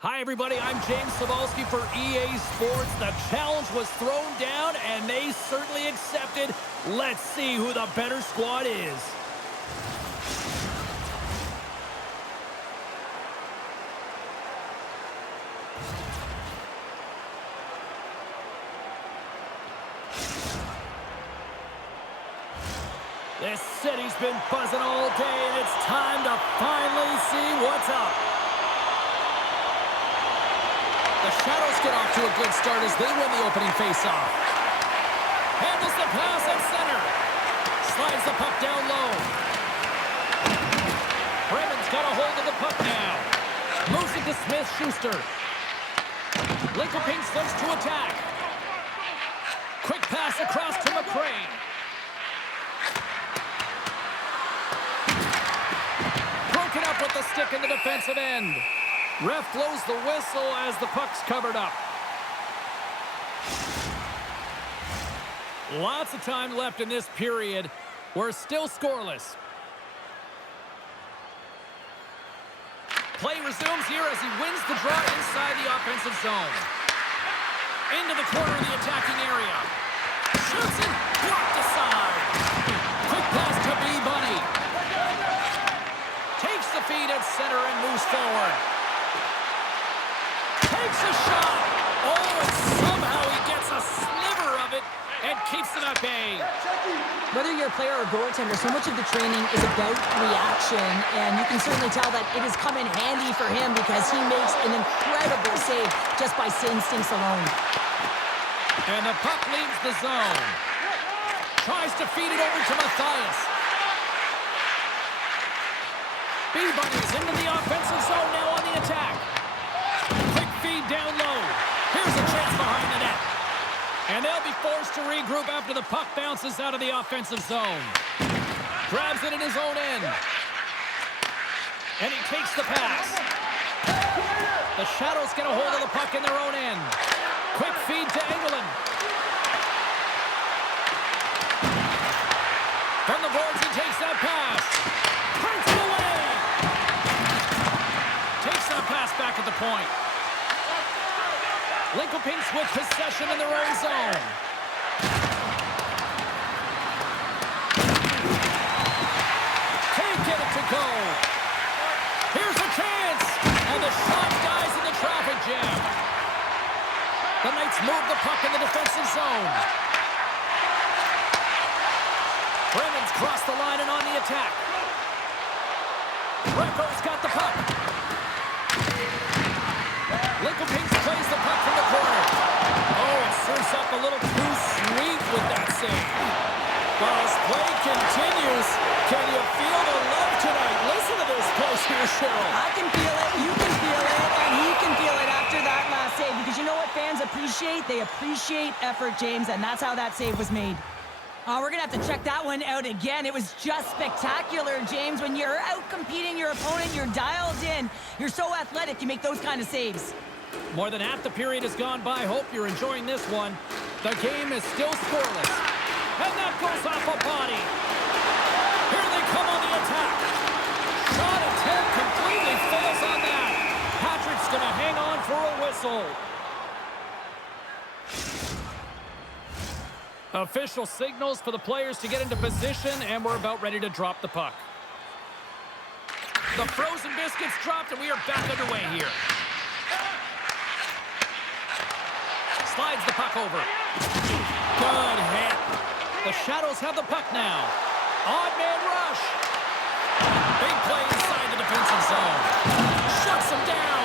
Hi, everybody. I'm James Cebulski for EA Sports. The challenge was thrown down, and they certainly accepted. Let's see who the better squad is. This city's been buzzing all day, and it's time to finally see what's up. The Shadows get off to a good start as they win the opening faceoff. Handles the pass at center. Slides the puck down low. Bremen's got a hold of the puck now. Moves it to Smith-Schuster. Linköping starts to attack. Quick pass across to McCray. Broken up with the stick in the defensive end. Ref blows the whistle as the puck's covered up. Lots of time left in this period. We're still scoreless. Play resumes here as he wins the draw inside the offensive zone. Into the corner of the attacking area. Shoots it, blocked aside. Quick pass to B-Bunny. Takes the feed at center and moves forward. Takes a shot. Oh, and somehow he gets a sliver of it and keeps it at bay. Whether you're a player or goaltender, so much of the training is about reaction, and you can certainly tell that it has come in handy for him because he makes an incredible save just by instincts alone. And the puck leaves the zone. Tries to feed it over to Mathias. B-Bunny's into the offensive zone now on the attack. Quick feed down low. Here's a chance behind the net. And they'll be forced to regroup after the puck bounces out of the offensive zone. Grabs it in his own end. And he takes the pass. The Shadows get a hold of the puck in their own end. Quick feed to Engelland. From the boards, he takes that pass. Turns it away. Takes that pass back at the point. Lincoln switch possession in their own zone. Can't get it to go. Here's a chance. And the shot dies in the traffic jam. The Knights move the puck in the defensive zone. Bremen's crossed the line and on the attack. Recco's got the puck. Lincoln plays the puck from the corner. Oh, it serves up a little too sweet with that save. While his play continues, can you feel the love tonight? Listen to this place here, Cheryl. I can feel it, you can feel it, and he can feel it after that last save. Because you know what fans appreciate? They appreciate effort, James, and that's how that save was made. Oh, we're going to have to check that one out again. It was just spectacular, James. When you're out-competing your opponent, you're dialed in. You're so athletic, you make those kind of saves. More than half the period has gone by. Hope you're enjoying this one. The game is still scoreless. And that goes off a body. Here they come on the attack. Shot attempt completely fails on that. Patrick's going to hang on for a whistle. Official signals for the players to get into position, and we're about ready to drop the puck. The frozen biscuits dropped, and we are back underway here. Slides the puck over. Good hit. The Shadows have the puck now. Odd man rush. Big play inside the defensive zone. Shuts him down.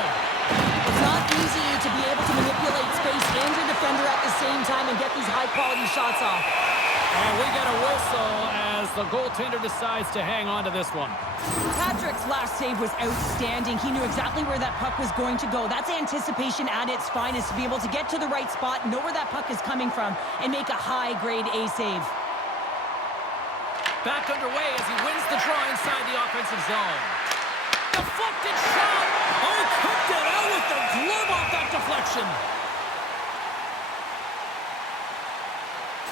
It's not easy to be able to manipulate space and your defender at the same time and get these high-quality shots off. And we get a whistle as the goaltender decides to hang on to this one. Patrick's last save was outstanding. He knew exactly where that puck was going to go. That's anticipation at its finest, to be able to get to the right spot, know where that puck is coming from, and make a high-grade A save. Back underway as he wins the draw inside the offensive zone. Deflected shot! Oh, kicked it out with the glove off that deflection.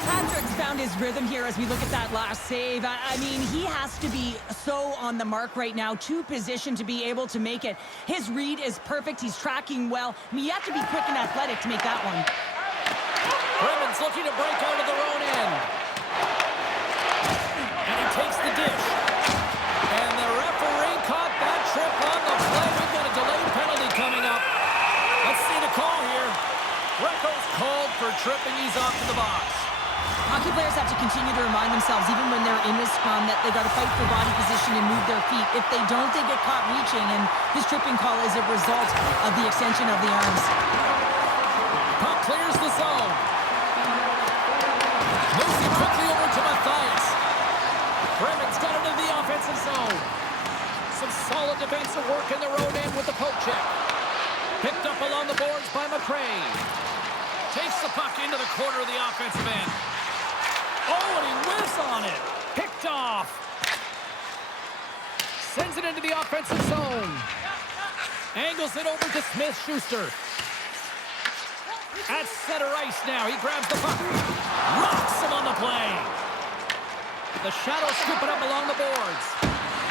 Patrick's found his rhythm here as we look at that last save. I mean, he has to be so on the mark right now, to position to be able to make it. His read is perfect. He's tracking well. I mean, you have to be quick and athletic to make that one. Bremen's looking to break out of their own end. And he takes the dish. And the referee caught that trip on the play. We've got a delayed penalty coming up. Let's see the call here. Recco's called for tripping. He's off to the box. Hockey players have to continue to remind themselves, even when they're in this scrum, that they got to fight for body position and move their feet. If they don't, they get caught reaching, and this tripping call is a result of the extension of the arms. Puck clears the zone. Moves it quickly over to Matthias. Bremen's got it in the offensive zone. Some solid defensive work in their own end with the poke check. Picked up along the boards by McRae. Takes the puck into the corner of the offensive end. Oh, and he whiffs on it. Picked off. Sends it into the offensive zone. Angles it over to Smith-Schuster. At center ice now. He grabs the puck. Rocks him on the play. The Shadows scoop it up along the boards.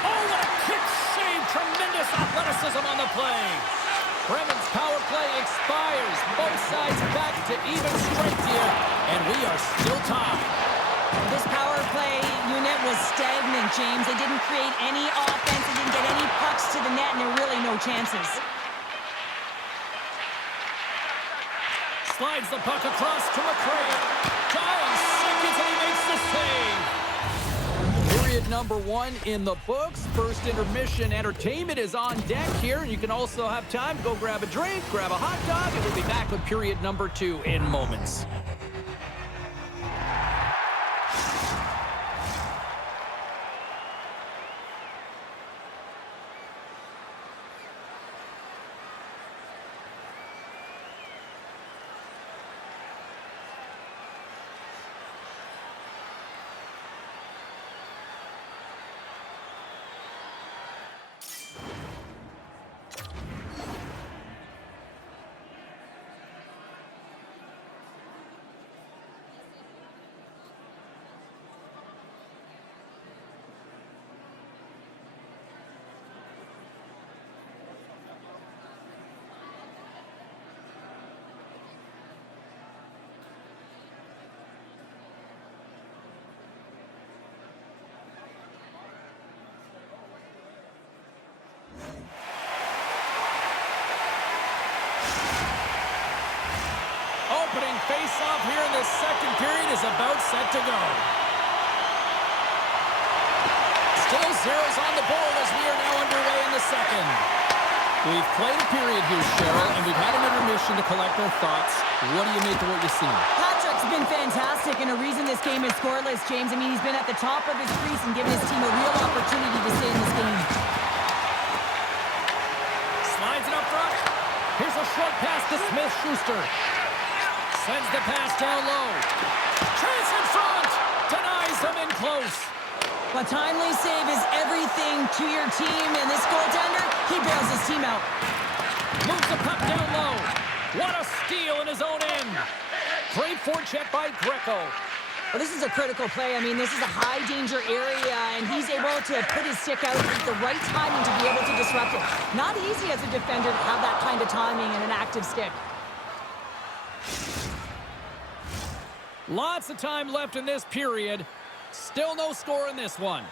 Oh, what a kick save. Tremendous athleticism on the play. Bremen's power play expires. Both sides back to even strength here. And we are still tied. This power play unit was stagnant, James. They didn't create any offense. They didn't get any pucks to the net, and there were really no chances. Slides the puck across to McRae. Dying seconds, and he makes the save. Period number 1 in the books. First intermission entertainment is on deck here. You can also have time to go grab a drink, grab a hot dog, and we'll be back with period number 2 in moments. the second period is about set to go. Still zeros on the board as we are now underway in the second. We've played a period here, Cheryl, and we've had an intermission to collect our thoughts. What do you make of what you've seen? Patrick's been fantastic, and a reason this game is scoreless, James. I mean, he's been at the top of his crease and given his team a real opportunity to stay in this game. Slides it up front. Here's a short pass to Smith-Schuster. Sends the pass down low. Chance in front. Denies him in close. A timely save is everything to your team, and this goaltender, he bails his team out. Moves the puck down low. What a steal in his own end. Great forecheck by Greco. Well, this is a critical play. I mean, this is a high-danger area, and he's able to put his stick out at the right timing to be able to disrupt it. Not easy as a defender to have that kind of timing and an active stick. Lots of time left in this period. Still no score in this one.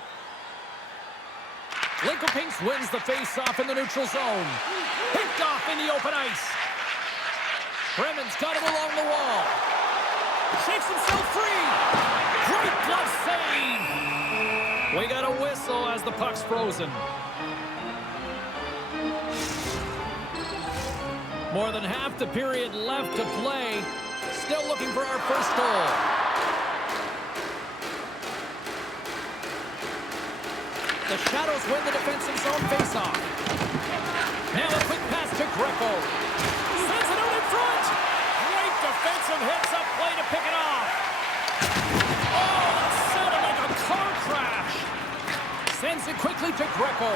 Lincoln-Pinks wins the face-off in the neutral zone. Picked off in the open ice. Bremen's got it along the wall. Shakes himself free. Great glove save. We got a whistle as the puck's frozen. More than half the period left to play. Still looking for our first goal. The Shadows win the defensive zone face-off. Now a quick pass to Greco. Sends it out in front. Great defensive hits up play to pick it off. Oh, that sounded like a car crash. Sends it quickly to Greco.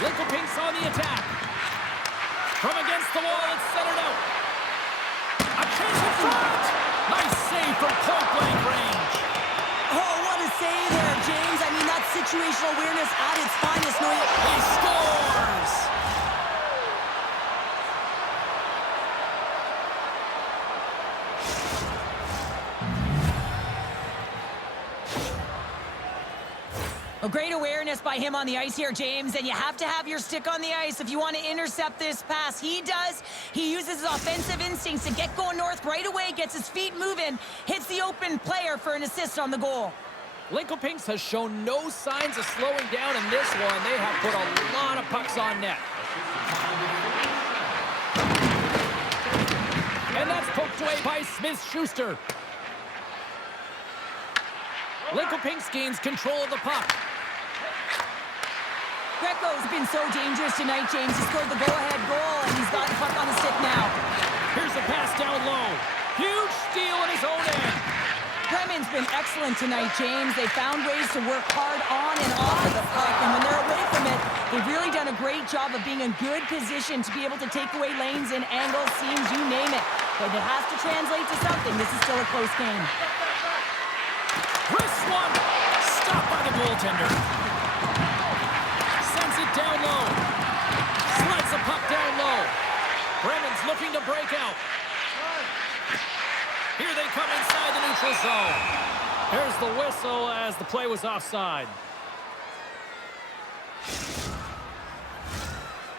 Lincoln-Pinks on the attack. From against the wall, it's centered out. A chance in front. Nice save from point-blank range. Oh, what a save there, James. I mean, that's situational awareness at its finest. No, he scores! A great awareness by him on the ice here, James, and you have to have your stick on the ice if you want to intercept this pass. He does. He uses his offensive instincts to get going north right away, gets his feet moving, hits the open player for an assist on the goal. Lincoln-Pinks has shown no signs of slowing down in this one. They have put a lot of pucks on net. And that's poked away by Smith-Schuster. Lincoln-Pinks gains control of the puck. Greco's been so dangerous tonight, James. He scored the go-ahead goal, and he's got the puck on his stick now. Here's a pass down low. Huge steal in his own end. Bremen's been excellent tonight, James. They found ways to work hard on and off of the puck, and when they're away from it, they've really done a great job of being in good position to be able to take away lanes and angles, seams, you name it. But it has to translate to something. This is still a close game. Wrist one. Stopped by the goaltender. Sends it down low. Slides the puck down low. Bremen's looking to break out. Here they come inside the neutral zone. Here's the whistle as the play was offside.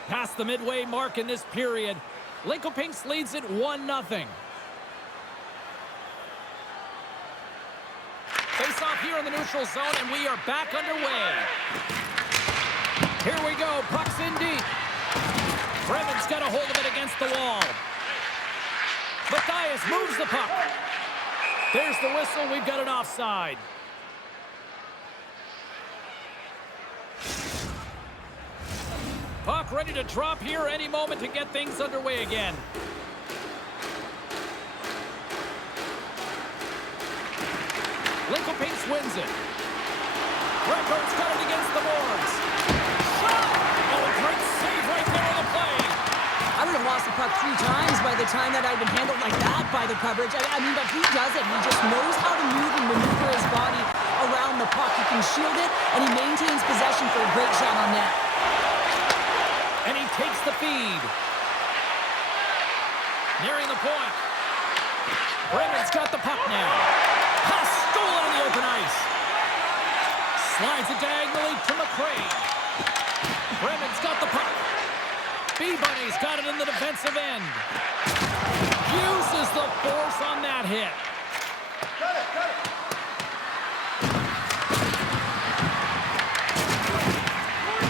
Past the midway mark in this period, Lincoln-Pinks leads it 1-0. Face off here in the neutral zone, and we are back underway. Here we go, puck's in deep. Bremen's got a hold of it against the wall. Matthias moves the puck. There's the whistle. We've got an offside. Puck ready to drop here any moment to get things underway again. Lincoln-Pinks wins it. Greco's got it against the boards. Shot! Oh, a great save right there on the play. I would have lost the puck 3 times by the time that I'd been handled like that by the coverage. I mean, but he does it. He just knows how to move and maneuver his body around the puck. He can shield it, and he maintains possession for a great shot on net. And he takes the feed. Nearing the point. Bremen's got the puck now. Pass stolen on the open ice. Slides it diagonally to McRae. Bremen's got the puck. B-Bunny's got it in the defensive end. Uses the force on that hit.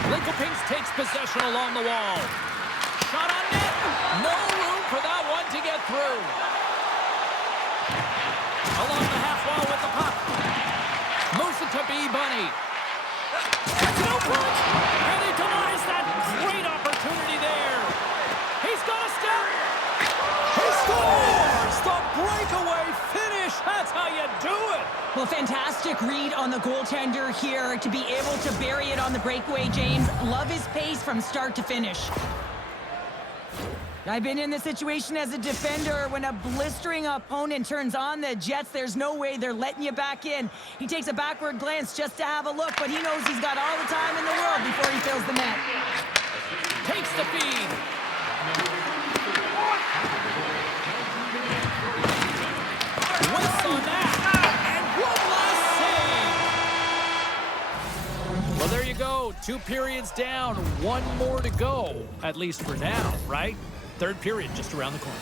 Lincoln takes possession along the wall. Shot on net. No room for that one to get through. Along the half wall with the puck. Moves it to Bunny. It's an open. And he denies that great opportunity there. He's got a step. He scores! The breakaway finish. That's how you do it. Well, fantastic read on the goaltender here to be able to bury it on the breakaway, James. Love his pace from start to finish. I've been in this situation as a defender. When a blistering opponent turns on the Jets, there's no way they're letting you back in. He takes a backward glance just to have a look, but he knows he's got all the time in the world before he fills the net. Takes the feed. Whiffs on that. And one last save. Well, there you go. 2 periods down, 1 more to go, at least for now, right? Third period just around the corner.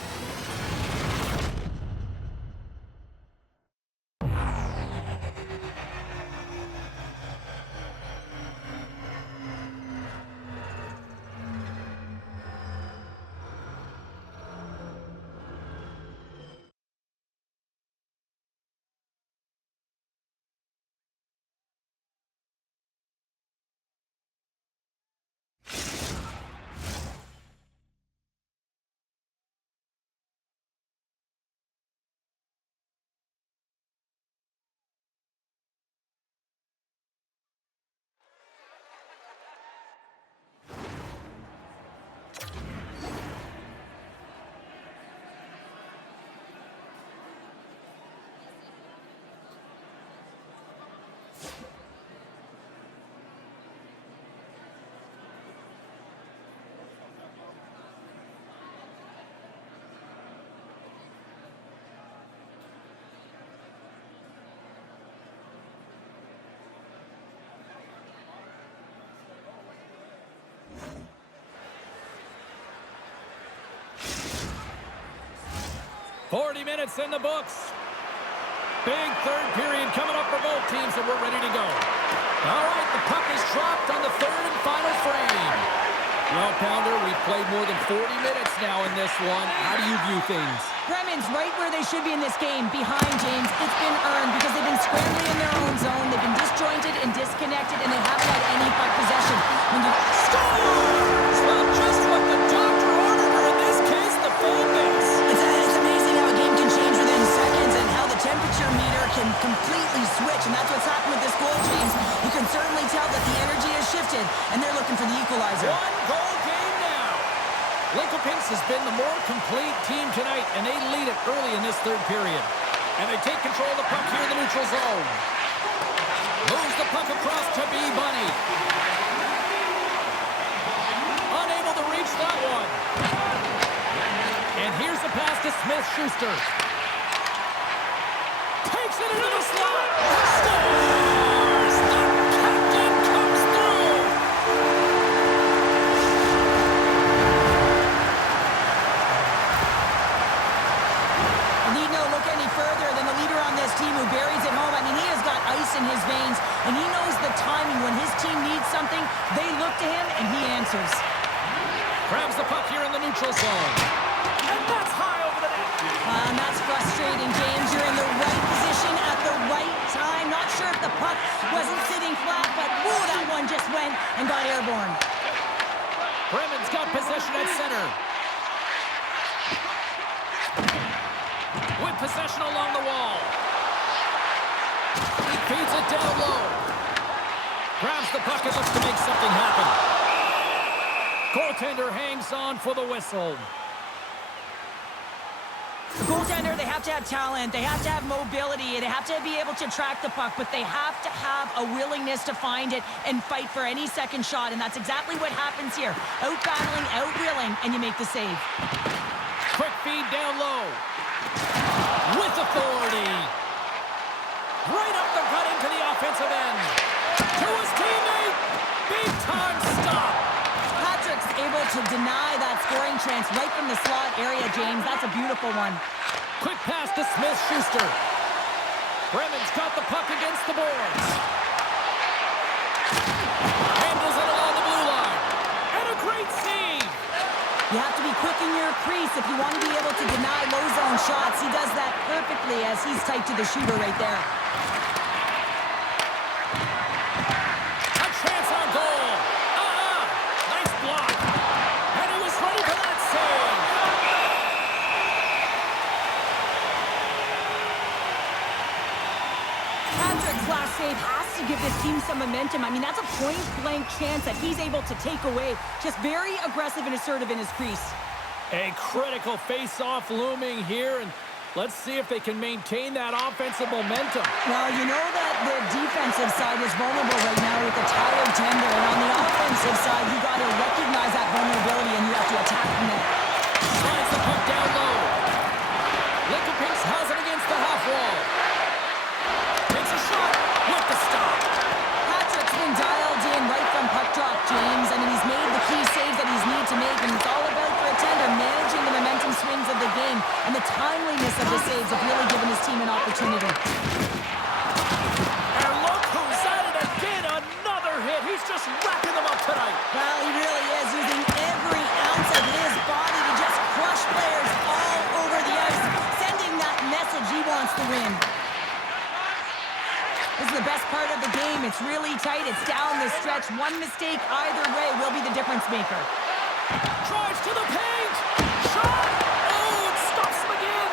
.40 minutes in the books. Big third period coming up for both teams, and we're ready to go. All right, the puck is dropped on the third and final frame. Well, Pounder, we've played more than 40 minutes now in this one. How do you view things? Bremen's right where they should be in this game, behind James. It's been earned because they've been scrambling in their own zone. They've been disjointed and disconnected, and they haven't had any puck possession. When you scores! Well, just what the doctor ordered, or in this case, the fan base. It's amazing how a game can change within seconds and how the temperature meter can completely switch, and that's what's happened with this goal, James. You can certainly tell that the energy has shifted, and they're looking for the equalizer. 1-goal game now. Lincoln has been the more complete team tonight, and they lead it early in this third period. And they take control of the puck here in the neutral zone. Moves the puck across to Bunny. Unable to reach that one. And here's the pass to Smith-Schuster. Takes it into the slot. Scores! The captain comes through. You need no look any further than the leader on this team who buries it home. I mean, he has got ice in his veins, and he knows the timing. When his team needs something, they look to him, and he answers. Grabs the puck here in the neutral zone. And that's high over the net. And that's frustrating, James. You're in the right position at the right time. Not sure if the puck wasn't sitting flat, but whoa, that one just went and got airborne. Bremen's got possession at center. With possession along the wall. He feeds it down low. Grabs the puck and looks to make something happen. Goaltender hangs on for the whistle. The goaltender, they have to have talent, they have to have mobility, they have to be able to track the puck, but they have to have a willingness to find it and fight for any second shot, and that's exactly what happens here. Out-battling, out-reeling, and you make the save. Quick feed down low. With authority. Right up the gut into the offensive end. To his teammate. Big time stop. Patrick's able to deny that scoring chance right from the slot area, James. That's a beautiful one. Quick pass to Smith-Schuster. Bremen's got the puck against the boards. Handles it along the blue line. And a great save. You have to be quick in your crease if you want to be able to deny low zone shots. He does that perfectly as he's tight to the shooter right there. A chance on goal. Nice block. And he was ready for that save. Patrick's last save has to give this team some momentum. I mean, that's a point-blank chance that he's able to take away. Just very aggressive and assertive in his crease. A critical face-off looming here, and let's see if they can maintain that offensive momentum. Well, you know that the defensive side is vulnerable right now with the tired tender, and on the offensive side, you got to recognize that vulnerability and you have to attack from there. Slides the puck down low. Linkopinks has it against the half wall. Takes a shot with the stop. Patrick's been dialed in right from puck drop, James. I mean, he's made the key saves that he's need to make, and it's all about for a tender managing the momentum swings of the game, and the timeliness of the saves have really given his team an opportunity. And look who's at it again, another hit. He's just racking them up tonight. Well, he really is using every ounce of his body to just crush players all over the ice, sending that message he wants to win. This is the best part of the game. It's really tight. It's down the stretch. One mistake either way will be the difference maker. Drives to the paint. Shot. Oh, it stops him again.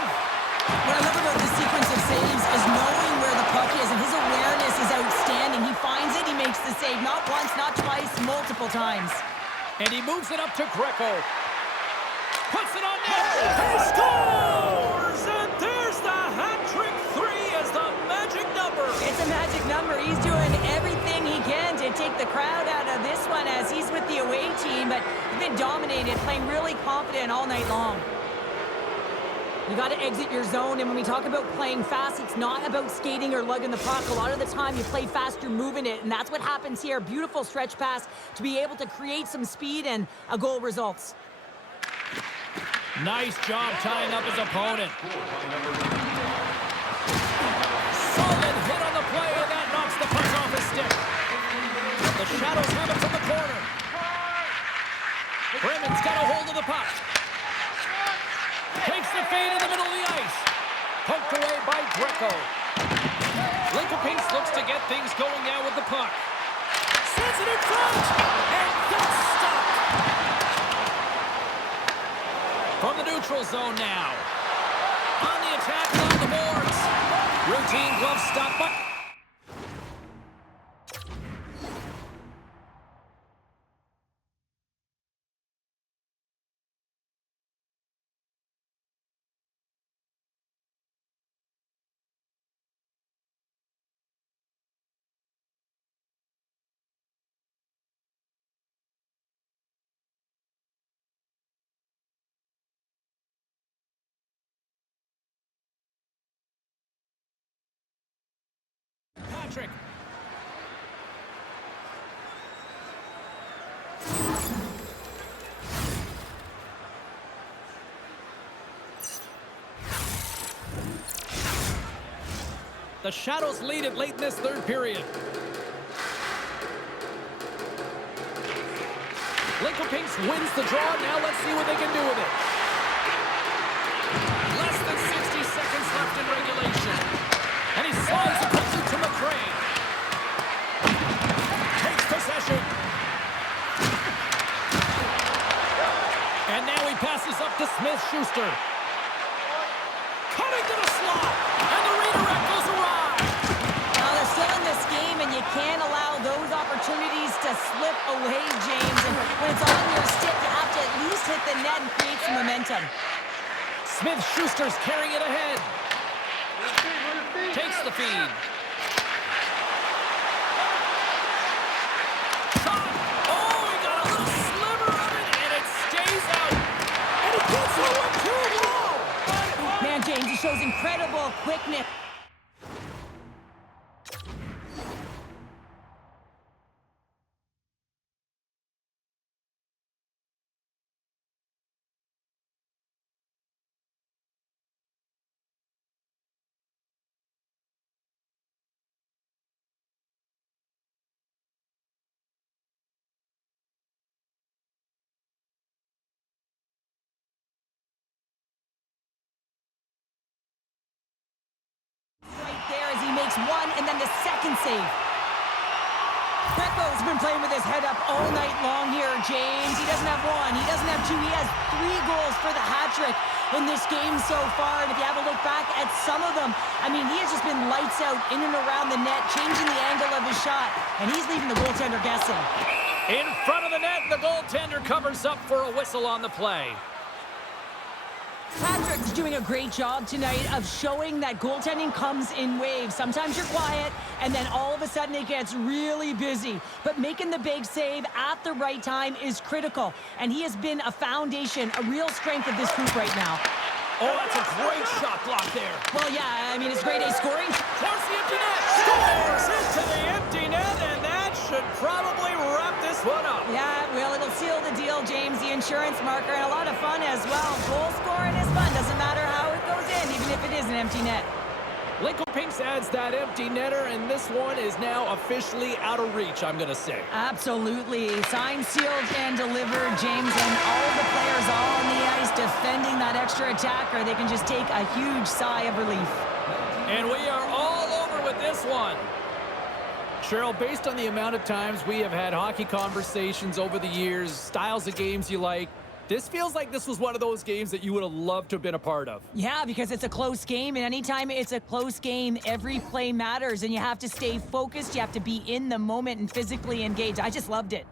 What I love about this sequence of saves is knowing where the puck is, and his awareness is outstanding. He finds it, he makes the save. Not once, not twice, multiple times. And he moves it up to Greco. Puts it on net. He scores! And there's the hat-trick 3 as the magic number. It's a magic number. He's doing everything he can to take the crowd out of this one as he's with the away team, but he's been dominated, playing really confident all night long. You got to exit your zone, and when we talk about playing fast, it's not about skating or lugging the puck. A lot of the time, you play fast, you're moving it, and that's what happens here. Beautiful stretch pass to be able to create some speed, and a goal results. Nice job tying up his opponent. Solid hit on the play, and that knocks the puck off his stick. The Shadows have it from the corner. Bremen's got a hold of the puck. Takes the fade in the middle of the ice. Poked away by Greco. Linkopinks looks to get things going now with the puck. Sends it in front, and that's stopped. From the neutral zone now. On the attack, on the boards. Routine glove stop, but Patrick. The Shadows lead it late in this third period. Linkopinks wins the draw. Now let's see what they can do with it. Less than 60 seconds left in regulation. And he slides it quickly to McRae. Takes possession. And now he passes up to Smith-Schuster. Cutting to the slot. And the redirect goes awry. Now they're still in this game, and you can't allow those opportunities to slip away, James. And when it's on your stick, you have to at least hit the net and create some momentum. Smith-Schuster's carrying it ahead. Takes the feed. Shot! Oh, he got a little sliver of it, and it stays out. And he gets it with 2-0. Man, James, he shows incredible quickness. makes one and then the second save. Beko's been playing with his head up all night long here, James. He doesn't have one, he doesn't have two, he has 3 goals for the hat trick in this game so far. And if you have a look back at some of them, I mean, he has just been lights out in and around the net, changing the angle of his shot, and he's leaving the goaltender guessing. In front of the net, the goaltender covers up for a whistle on the play. Patrick's doing a great job tonight of showing that goaltending comes in waves. Sometimes you're quiet, and then all of a sudden it gets really busy. But making the big save at the right time is critical, and he has been a foundation, a real strength of this group right now. Oh, that's a great shot block there. Well, yeah, I mean, it's grade A scoring. Towards the empty net. Scores into the empty net, and that should probably wrap this one up. Yeah, well, it'll seal the deal, James. The insurance marker, and a lot of fun as well. Goal scoring is fun. Doesn't matter how it goes in, even if it is an empty net. Lincoln Pinks adds that empty netter, and this one is now officially out of reach, I'm going to say. Absolutely. Signed, sealed, and delivered, James. And all of the players all on the ice defending that extra attacker. They can just take a huge sigh of relief. And we are all over with this one. Cheryl, based on the amount of times we have had hockey conversations over the years, styles of games you like, this feels like this was one of those games that you would have loved to have been a part of. Yeah, because it's a close game, and anytime it's a close game, every play matters, and you have to stay focused. You have to be in the moment and physically engaged. I just loved it.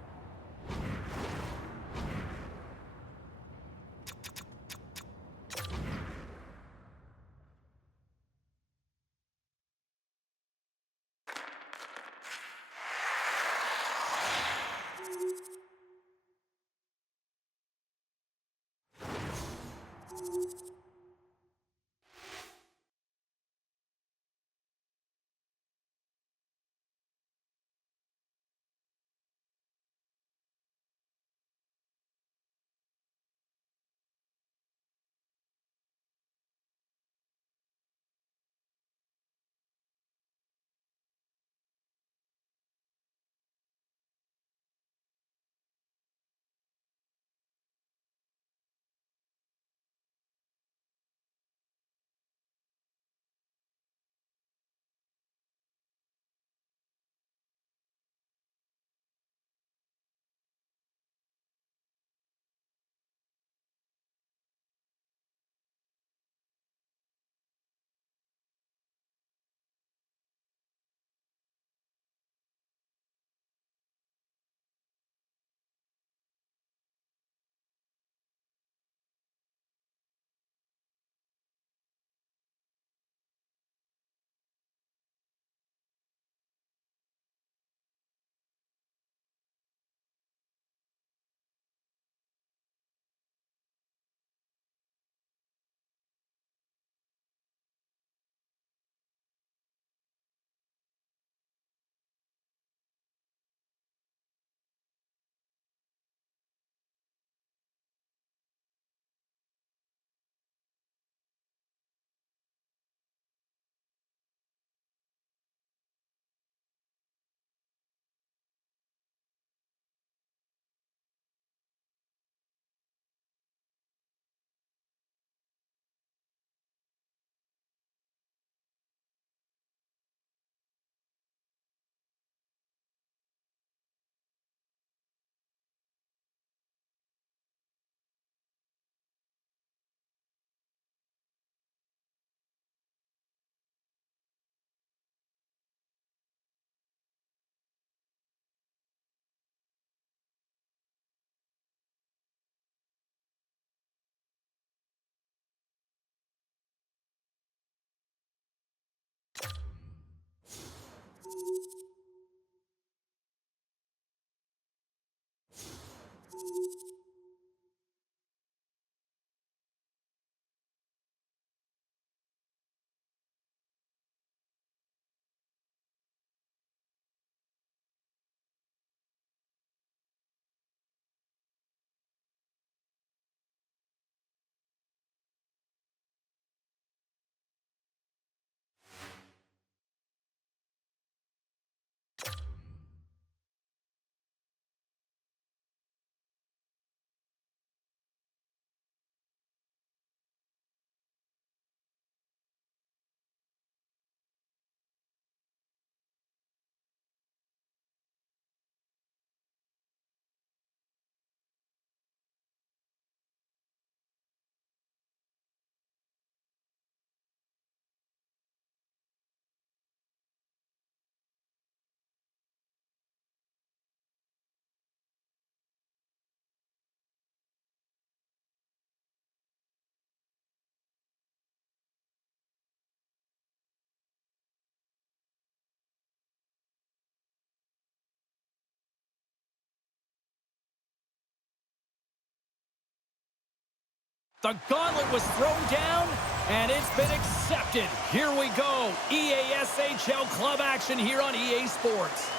The gauntlet was thrown down, and it's been accepted. Here we go. EASHL club action here on EA Sports.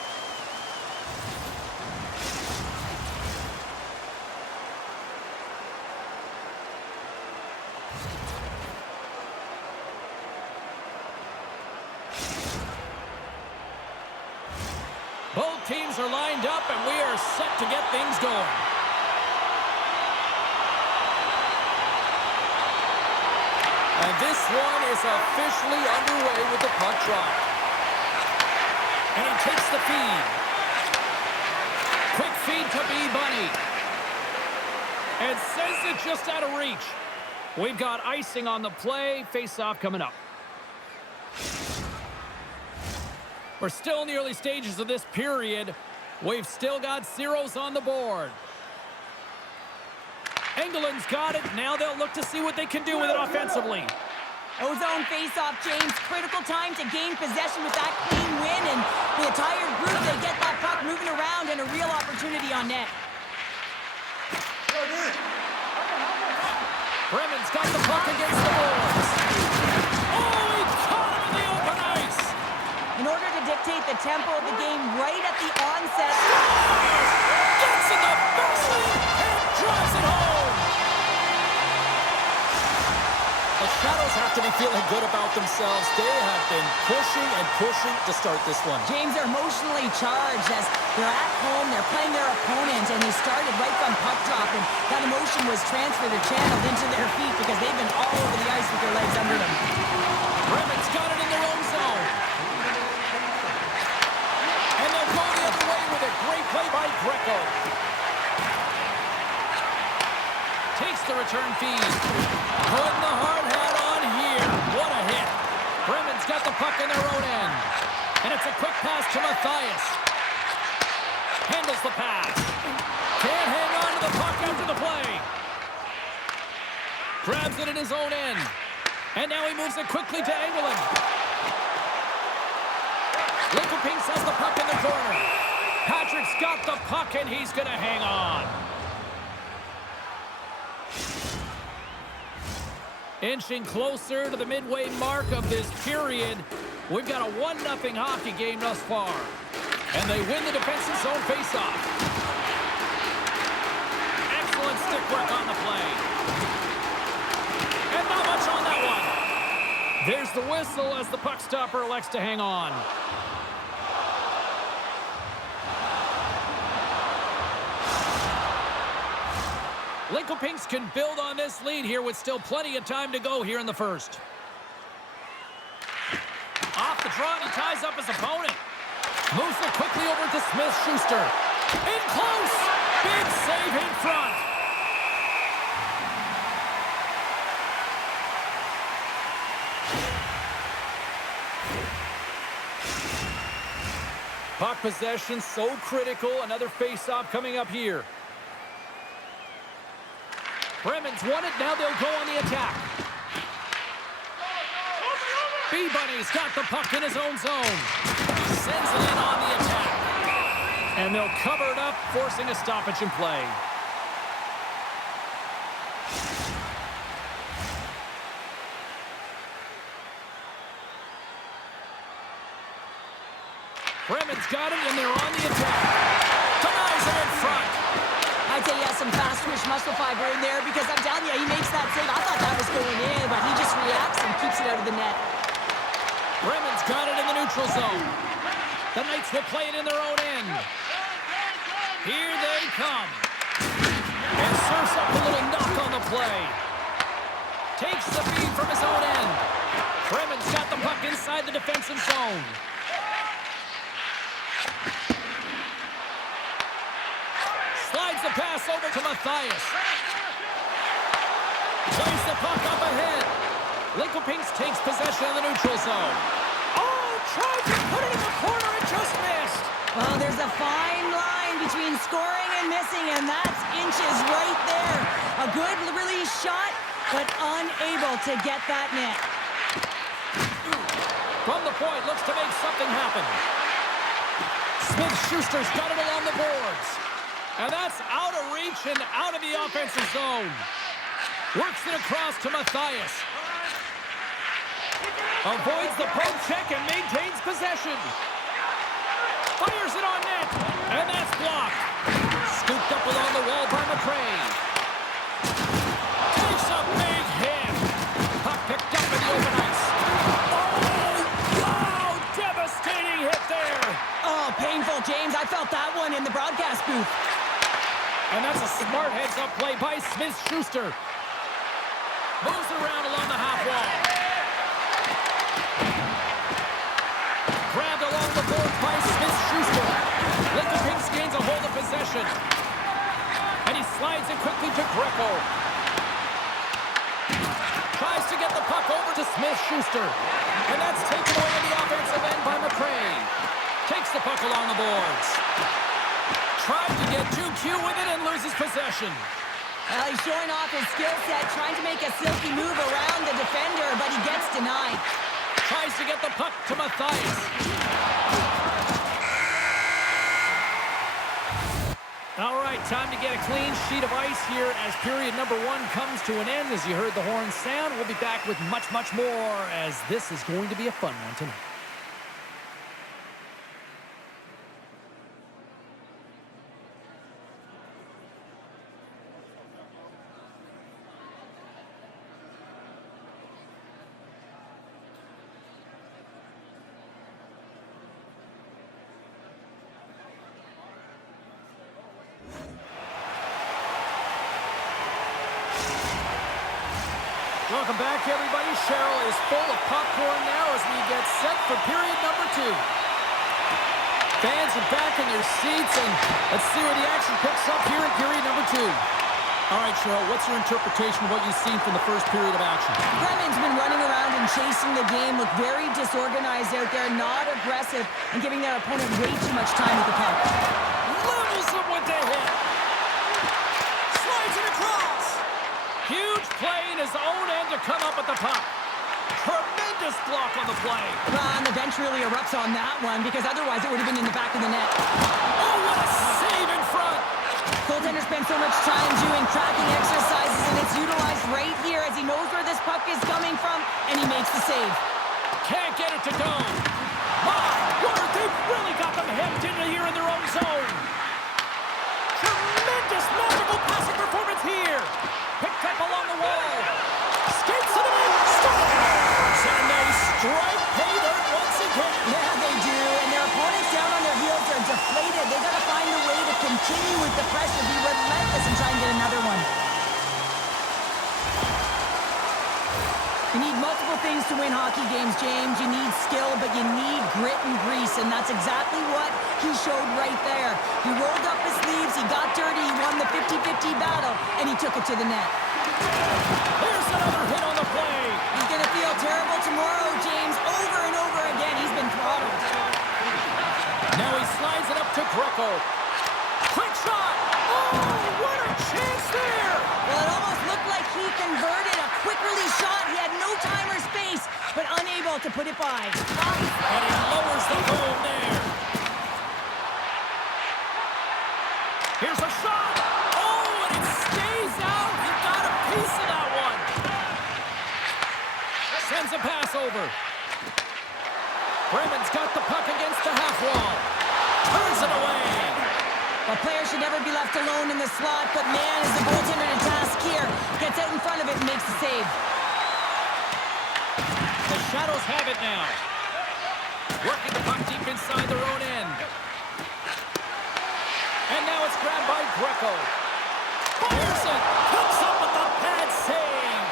Both teams are lined up, and we are set to get things going. And this one is officially underway with the puck drop. And he takes the feed. Quick feed to B-Bunny. And sends it just out of reach. We've got icing on the play. Face-off coming up. We're still in the early stages of this period. We've still got zeros on the board. Engeland's got it. Now they'll look to see what they can do with it offensively. Ozone face-off, James. Critical time to gain possession with that clean win. And the entire group, they get that puck moving around and a real opportunity on net. Bremen's got the puck against the boards. Oh, he caught him in the open ice. In order to dictate the tempo of the game right at the onset. Gets in the baseline and drives it home. The Shadows have to be feeling good about themselves. They have been pushing and pushing to start this one. James are emotionally charged as they're at home, they're playing their opponent, and they started right from puck drop, and that emotion was transferred or channeled into their feet because they've been all over the ice with their legs under them. Bremen's got it in their own zone. And they'll go the other way with a great play by Greco. Takes the return feed. Putting the hard hat on here. What a hit. Bremen's got the puck in their own end. And it's a quick pass to Matthias. Handles the pass. Can't hang on to the puck after the play. Grabs it in his own end. And now he moves it quickly to Engeland. Lincoln-Pinks has the puck in the corner. Patrick's got the puck, and he's going to hang on. Inching closer to the midway mark of this period. We've got a 1-0 hockey game thus far. And they win the defensive zone faceoff. Excellent stick work on the play. And not much on that one. There's the whistle as the puck stopper elects to hang on. Lincoln-Pinks can build on this lead here with still plenty of time to go here in the first. Off the draw, and he ties up his opponent. Moves it quickly over to Smith-Schuster. In close! Big save in front. Puck possession so critical. Another face-off coming up here. Bremen's won it. Now they'll go on the attack. B-Bunny's got the puck in his own zone. Sends it in on the attack. And they'll cover it up, forcing a stoppage in play. Bremen's got it, and they're on the attack. Denies it in front. I'd say he has some fast twitch muscle fiber in there because I'm telling you, he makes that save. I thought that was going in, but he just reacts and keeps it out of the net. Bremen's got it in the neutral zone. The Knights will play it in their own end. Here they come. And serves up a little knock on the play. Takes the feed from his own end. Bremen's got the puck inside the defensive zone. Slides the pass over to Matthias. Plays the puck up ahead. Lincoln-Pinks takes possession of the neutral zone. Oh, tried to put it in the corner and just missed. Well, there's a fine line between scoring and missing, and that's inches right there. A good release shot, but unable to get that net. From the point, looks to make something happen. Smith-Schuster's got it along the boards. And that's out of reach and out of the offensive zone. Works it across to Matthias. Avoids the poke check and maintains possession. Fires it on net, and that's blocked. Scooped up along the wall by McRae. Takes a big hit. Puck picked up in the open ice. Oh, wow! Devastating hit there. Oh, painful, James. I felt that one in the broadcast booth. And that's a smart heads-up play by Smith-Schuster. Moves around along the half wall. Grabbed along the board by Smith-Schuster. Lincoln Pinks gains a hold of possession. And he slides it quickly to Greco. Tries to get the puck over to Smith-Schuster. And that's taken away in the offensive end by McRae. Takes the puck along the boards. Tried to get 2Q with it and loses possession. Well, he's showing off his skill set, trying to make a silky move around the defender, but he gets denied. Tries to get the puck to Matthias. All right, time to get a clean sheet of ice here as period number 1 comes to an end. As you heard the horn sound, we'll be back with much, much more as this is going to be a fun one tonight. Welcome back, everybody. Cheryl is full of popcorn now as we get set for period number 2. Fans are back in their seats, and let's see where the action picks up here in period number 2. All right, Cheryl, what's your interpretation of what you've seen from the first period of action? Bremen's been running around and chasing the game, look very disorganized out there, not aggressive, and giving their opponent way too much time with the puck. Levels them with the hit. Slides it across. Huge play in his own end to come up with the puck. Tremendous block on the play. And the bench really erupts on that one because otherwise it would have been in the back of the net. Oh, what a save in front. Goaltender spends so much time doing tracking exercises, and it's utilized right here as he knows where this puck is coming from, and he makes the save. Can't get it to go. My word, they've really got them headed into here in their own zone. Tremendous magical passing performance here. Picked up along the wall. Skates to the net. Scores! And they strike pay dirt once again. Yeah, they do. And their opponents down on their heels are deflated. They got to find a way to continue with the pressure, be relentless, and try and get another one. You need multiple things to win hockey games, James. You need skill, but you need grit and grease, and that's exactly what he showed right there. He rolled up his sleeves, he got dirty, he won the 50-50 battle, and he took it to the net. Here's another hit on the play. He's going to feel terrible tomorrow, James. Over and over again, he's been throttled. Now he slides it up to Greco. Quick shot. Oh, what a chance there. Well, it almost looked like he converted a quick release shot. He had no time or space, but unable to put it by. And he lowers the home there. Here's a shot. Oh, and it stays out. He got a piece of that one. Sends a pass over. Bremen's got the puck against the half wall. Turns it away. A player should never be left alone in the slot, but man, is the goaltender to task here. Gets out in front of it and makes the save. The Shadows have it now. Working the puck deep inside their own end. And now it's grabbed by Greco. Pearson comes up with the pad save.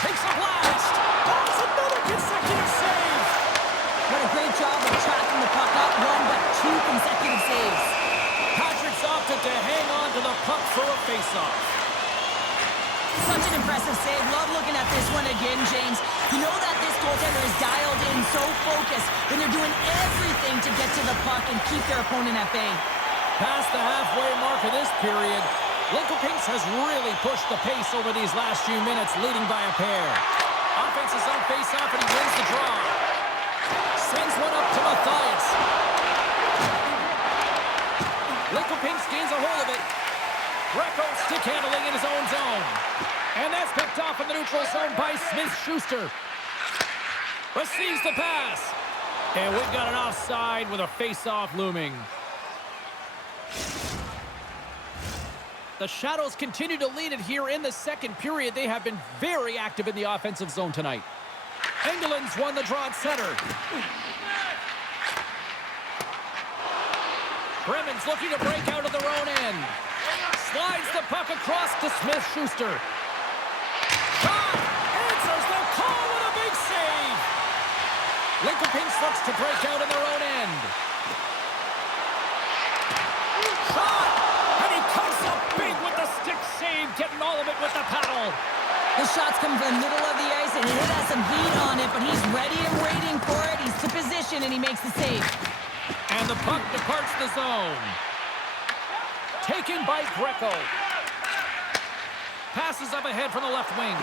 Takes a blast. That's another consecutive save. What a great job of tracking the puck, not one, but 2 consecutive saves. Patrick's opted to hang on to the puck for a faceoff. Such an impressive save. Love looking at this one again, James. You know that this goaltender is dialed in, so focused, when they're doing everything to get to the puck and keep their opponent at bay. Past the halfway mark of this period, Lincoln Pinks has really pushed the pace over these last few minutes, leading by a pair. Offense is on face-off, and he wins the draw. Sends one up to Matthias. Lincoln Pinks gains a hold of it. Greco stick handling in his own zone. And that's picked off in the neutral zone by Smith-Schuster. Receives the pass. And we've got an offside with a face-off looming. The Shadows continue to lead it here in the second period. They have been very active in the offensive zone tonight. Engeland's won the draw at center. Bremen's looking to break out of their own end. Slides the puck across to Smith-Schuster. Shot! Answers the call with a big save! Lincoln Pinks looks to break out in their own end. Shot! And he comes up big with the stick save, getting all of it with the paddle. The shot's coming from the middle of the ice, and it has some heat on it, but he's ready and waiting for it. He's to position, and he makes the save. And the puck departs the zone. Taken by Greco. Passes up ahead from the left wing.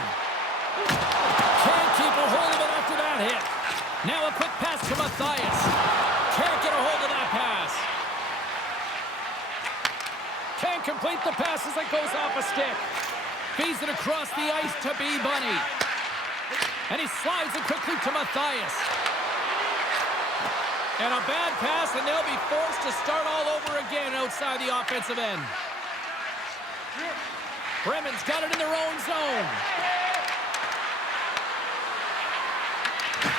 Can't keep a hold of it after that hit. Now a quick pass to Matthias. Can't get a hold of that pass. Can't complete the pass as it goes off a stick. Feeds it across the ice to B. Bunny. And he slides it quickly to Matthias. And a bad pass, and they'll be forced to start all over again outside the offensive end. Bremen's got it in their own zone.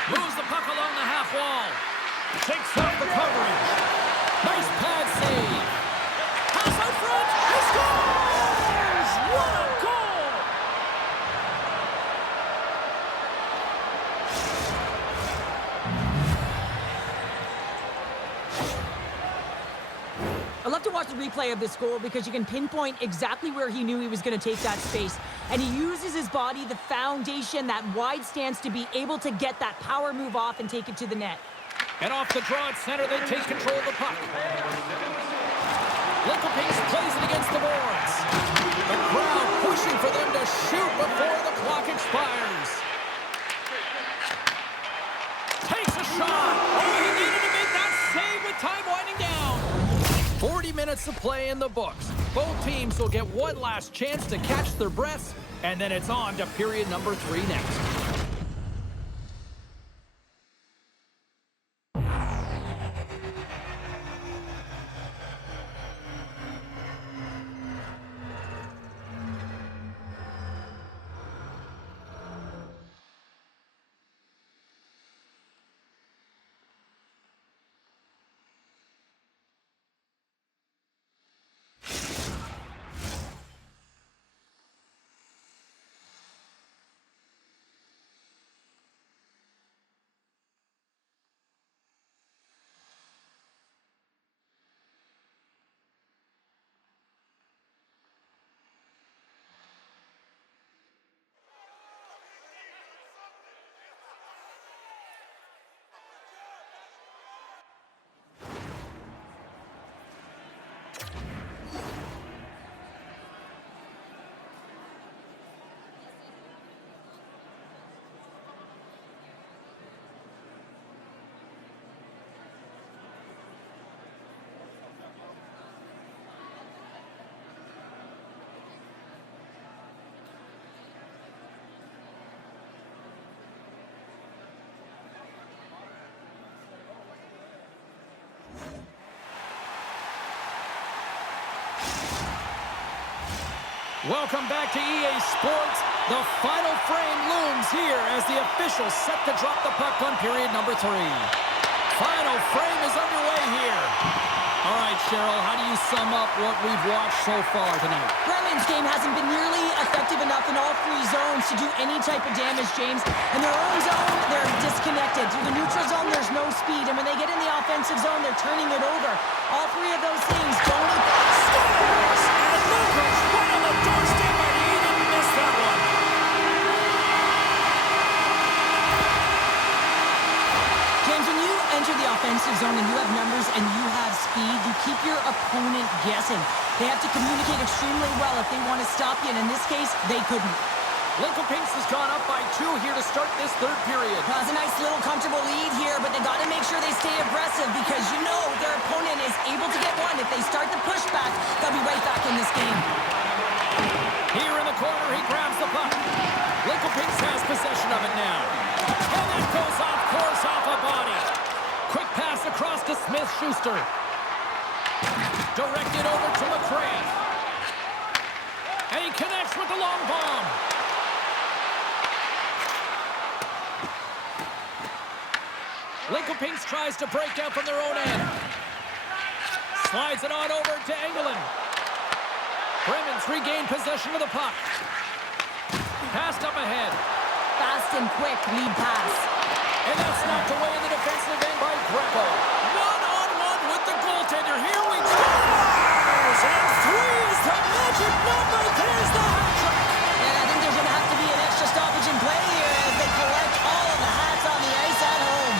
Moves the puck along the half wall. Takes off the coverage. Nice pad save. Pass out front. He scores! What a goal! I love to watch the replay of this goal because you can pinpoint exactly where he knew he was going to take that space. And he uses his body, the foundation, that wide stance to be able to get that power move off and take it to the net. And off the draw at center, they take control of the puck. Lincoln Pinks plays it against the boards. The crowd pushing for them to shoot before the clock expires. Takes a shot. Oh, he needed to make that save with time winding down. 40 minutes of play in the books. Both teams will get one last chance to catch their breaths, and then it's on to period number 3 next. Welcome back to EA Sports. The final frame looms here as the officials set to drop the puck on period number 3. Final frame is underway here. All right, Cheryl, how do you sum up what we've watched so far tonight? Bremen's game hasn't been nearly effective enough in all 3 zones to do any type of damage, James. In their own zone, they're disconnected. Through the neutral zone, there's no speed. And when they get in the offensive zone, they're turning it over. All 3 of those things don't... Scores! And Lucas right on the doorstep, and he didn't miss that one. James, when you enter the offensive zone and you have numbers and you have speed, you keep your opponent guessing. They have to communicate extremely well if they want to stop you, and in this case, they couldn't. Lincoln Pinks has gone up by 2 here to start this 3rd period. Well, it's a nice little comfortable lead here, but they got to make sure they stay aggressive because you know their opponent is able to get one. If they start the pushback, they'll be right back in this game. Here in the corner, he grabs the puck. Lincoln has possession of it now. And that goes off course off a body. Quick pass across to Smith-Schuster. Directed over to McCray. And he connects with the long bomb. Lincoln Pinks tries to break out from their own end. Slides it on over to Engelland. Bremen's regained possession of the puck. Passed up ahead. Fast and quick lead pass. And that's knocked away in the defensive end by Greco. One-on-one with the goaltender. Here we go. And 3 is the magic number. There's the hat trick. And I think there's going to have to be an extra stoppage in play here as they collect all of the hats on the ice at home.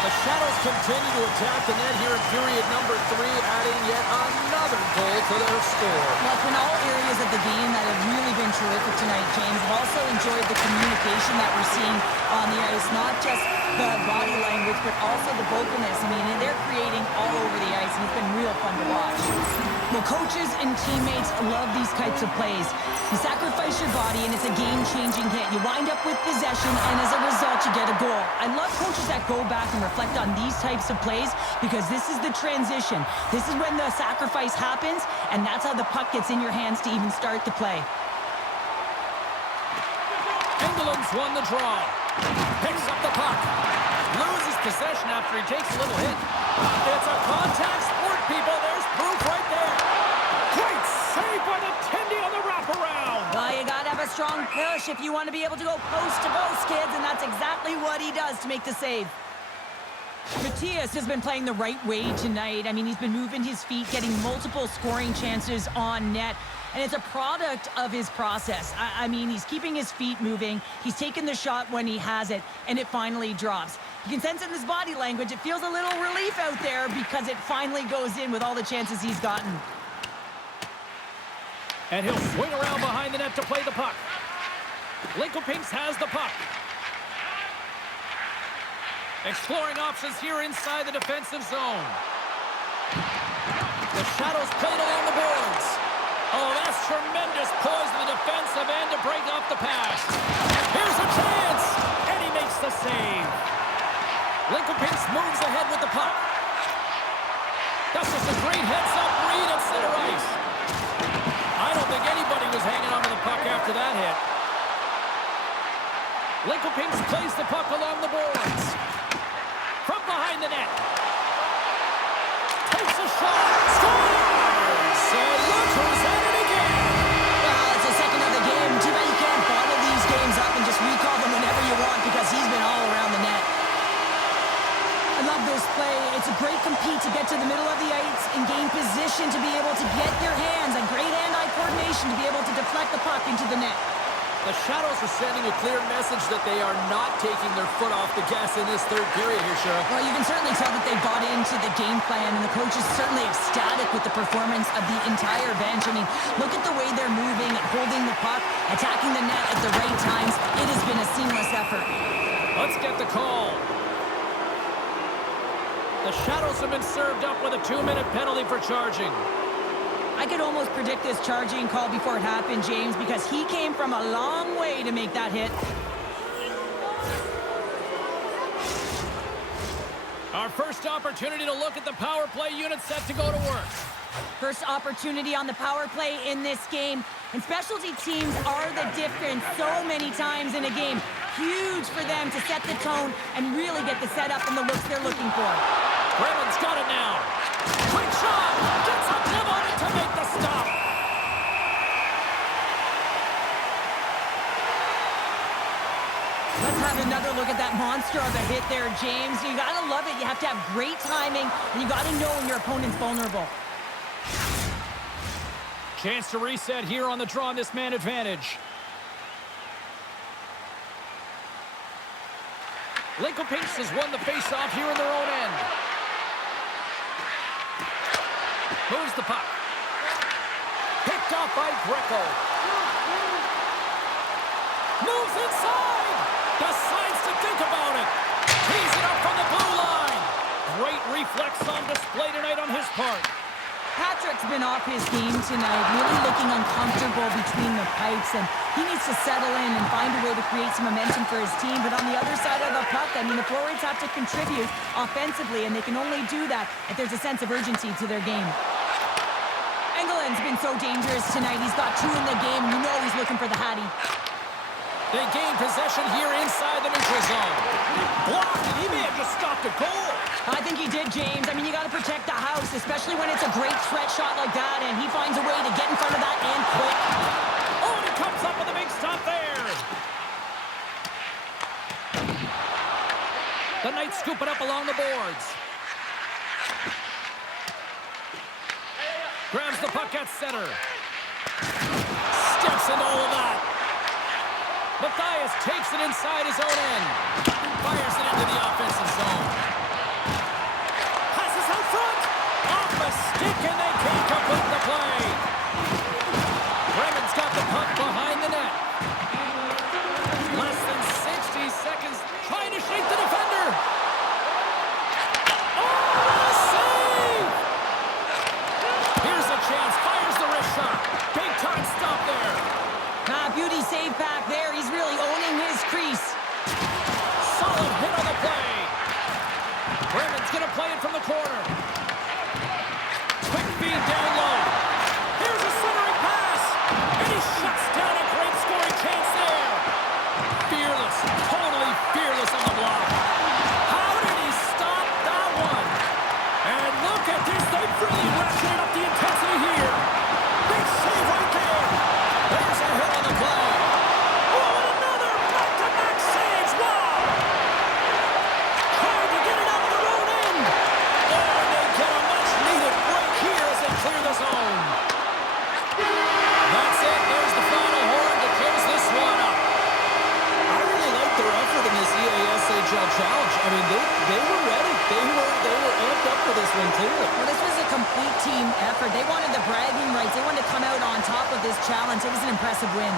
The Shadows continue to attack the net here in period number 3, adding yet another goal to their score. Well, in all areas of the game that have really been terrific tonight, James. I've also enjoyed the communication that we're seeing on the ice. Not just the body language, but also the vocalness. I mean, they're creating all over the ice, and it's been real fun to watch. Well, coaches and teammates love these types of plays. You sacrifice your body, and it's a game-changing hit. You wind up with possession, and as a result, you get a goal. I love coaches that go back and reflect on these types of plays because this is the transition. This is when the sacrifice happens, and that's how the puck gets in your hands to even start the play. Engelland's won the draw. Picks up the puck. Loses possession after he takes a little hit. It's a contact sport, people. There's proof right there. Great save by the Tendy on the wraparound. Well, you got to have a strong push if you want to be able to go post to post, kids, and that's exactly what he does to make the save. Matthias has been playing the right way tonight. I mean, he's been moving his feet, getting multiple scoring chances on net. And it's a product of his process. I mean, he's keeping his feet moving. He's taking the shot when he has it, and it finally drops. You can sense in his body language, it feels a little relief out there because it finally goes in with all the chances he's gotten. And he'll swing around behind the net to play the puck. Lincoln Pinks has the puck. Exploring options here inside the defensive zone. The Shadows played along the boards. Oh, that's tremendous poise in the defensive end to break off the pass. Here's a chance, and he makes the save. Lincoln Pinks moves ahead with the puck. That's just a great heads-up read at center ice. I don't think anybody was hanging on to the puck after that hit. Lincoln Pinks plays the puck along the boards. From behind the net. Takes a shot. Scores! And look who's at it again. Well, it's the second of the game. Too bad you can't bottle these games up and just recall them whenever you want because he's been all around the net. I love this play. It's a great compete to get to the middle of the ice and gain position to be able to get your hands and great hand-eye coordination to be able to deflect the puck into the net. The Shadows are sending a clear message that they are not taking their foot off the gas in this third period here, Cheryl. Well, you can certainly tell that they bought into the game plan, and the coach is certainly ecstatic with the performance of the entire bench. I mean, look at the way they're moving and holding the puck, attacking the net at the right times. It has been a seamless effort. Let's get the call. The Shadows have been served up with a 2-minute penalty for charging. I could almost predict this charging call before it happened, James, because he came from a long way to make that hit. Our first opportunity to look at the power play unit set to go to work. First opportunity on the power play in this game. And specialty teams are the difference so many times in a game. Huge for them to set the tone and really get the setup and the looks they're looking for. Bremen's got it now. Quick shot! Gets a glove on it to make the stop. Let's have another look at that monster of a hit there, James. You gotta love it. You have to have great timing, and you gotta know when your opponent's vulnerable. Chance to reset here on the draw on this man advantage. Lincoln Pinks has won the face-off here in their own end. Moves the puck. Picked off by Greco. Moves inside. Decides to think about it. Tees it up from the blue line. Great reflex on display tonight on his part. Patrick's been off his game tonight, really looking uncomfortable between the pipes, and he needs to settle in and find a way to create some momentum for his team. But on the other side of the puck, I mean, the forwards have to contribute offensively, and they can only do that if there's a sense of urgency to their game. Engeland's been so dangerous tonight. He's got 2 in the game, and you know he's looking for the Hattie. They gain possession here inside the neutral zone. Blocked, and he may have just stopped a goal. I think he did, James. I mean, you got to protect the house, especially when it's a great threat shot like that, and he finds a way to get in front of that and quick. Oh, and he comes up with a big stop there. The Knights scoop it up along the boards. Grabs the puck at center. Steps into all of that. Matthias takes it inside his own end. Fires it into the offensive zone. Passes out front. Off a stick, and they can't complete the play. Bremen's got the puck behind the net. Less than 60 seconds trying to shake the defender. Oh, a save! Here's a chance. Fires the wrist shot. Big time stop there. Beauty save back there. He's really owning his crease. Solid hit on the play. Bremen's going to play it from the corner. Quick feed down low. Here's a centering pass. And he shuts down a great scoring chance there. Fearless. Totally fearless on the block. How did he stop that one? And look at this. They've really ratcheted up the intensity here. Big save right there. There's a hit on the play. Oh, and another back-to-back saves. Wow. Trying to get it out of their own end. Oh, and they get a much-needed break here as they clear the zone. That's it. There's the final horn to close this one up. I really like their effort in this EASHL challenge. I mean, they were ready. They were amped up for this one, clearly. Well, this was a complete team effort. They wanted the bragging rights. They wanted to come out on top of this challenge. It was an impressive win.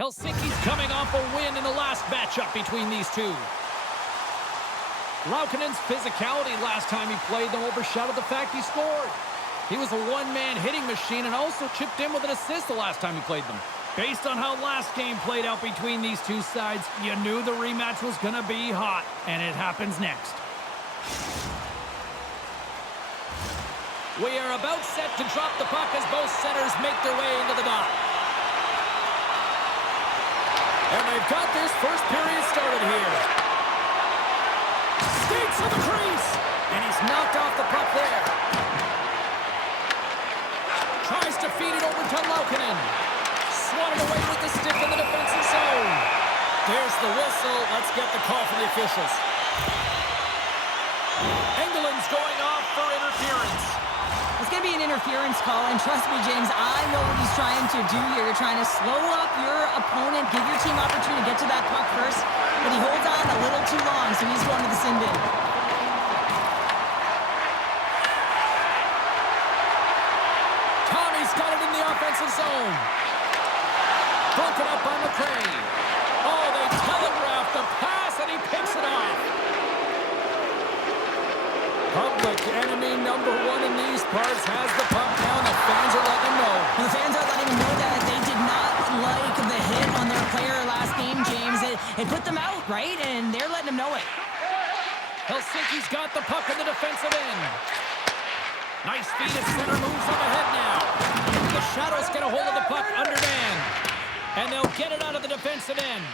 Helsinki's coming off a win in the last matchup between these two. Laukonen's physicality last time he played them overshadowed the fact he scored. He was a one-man hitting machine and also chipped in with an assist the last time he played them. Based on how last game played out between these two sides, you knew the rematch was going to be hot, and it happens next. We are about set to drop the puck as both centers make their way into the dot. And they've got this first period started here. Skates to the crease, and he's knocked off the puck there. Tries to feed it over to Laukonen. Swatted away with the stick in the defensive zone. There's the whistle. Let's get the call from the officials. Engeland's going off for interference. It's going to be an interference call, and trust me, James, I know what he's trying to do here. You're trying to slow up your opponent, give your team opportunity to get to that puck first, but he holds on a little too long, so he's going to the sin bin. Tommy's got it in the offensive zone. Broken up by McRae. Oh, they telegraphed the pass, and he picks it off. Public enemy number one in these parts has the puck down. The fans are letting him know. The fans are letting him know that they did not like the hit on their player last game, James. It put them out, right? And they're letting him know it. Helsinki's got the puck in the defensive end. Nice feed as center moves up ahead now. The Shadows get a hold of the puck under man. And they'll get it out of the defensive end.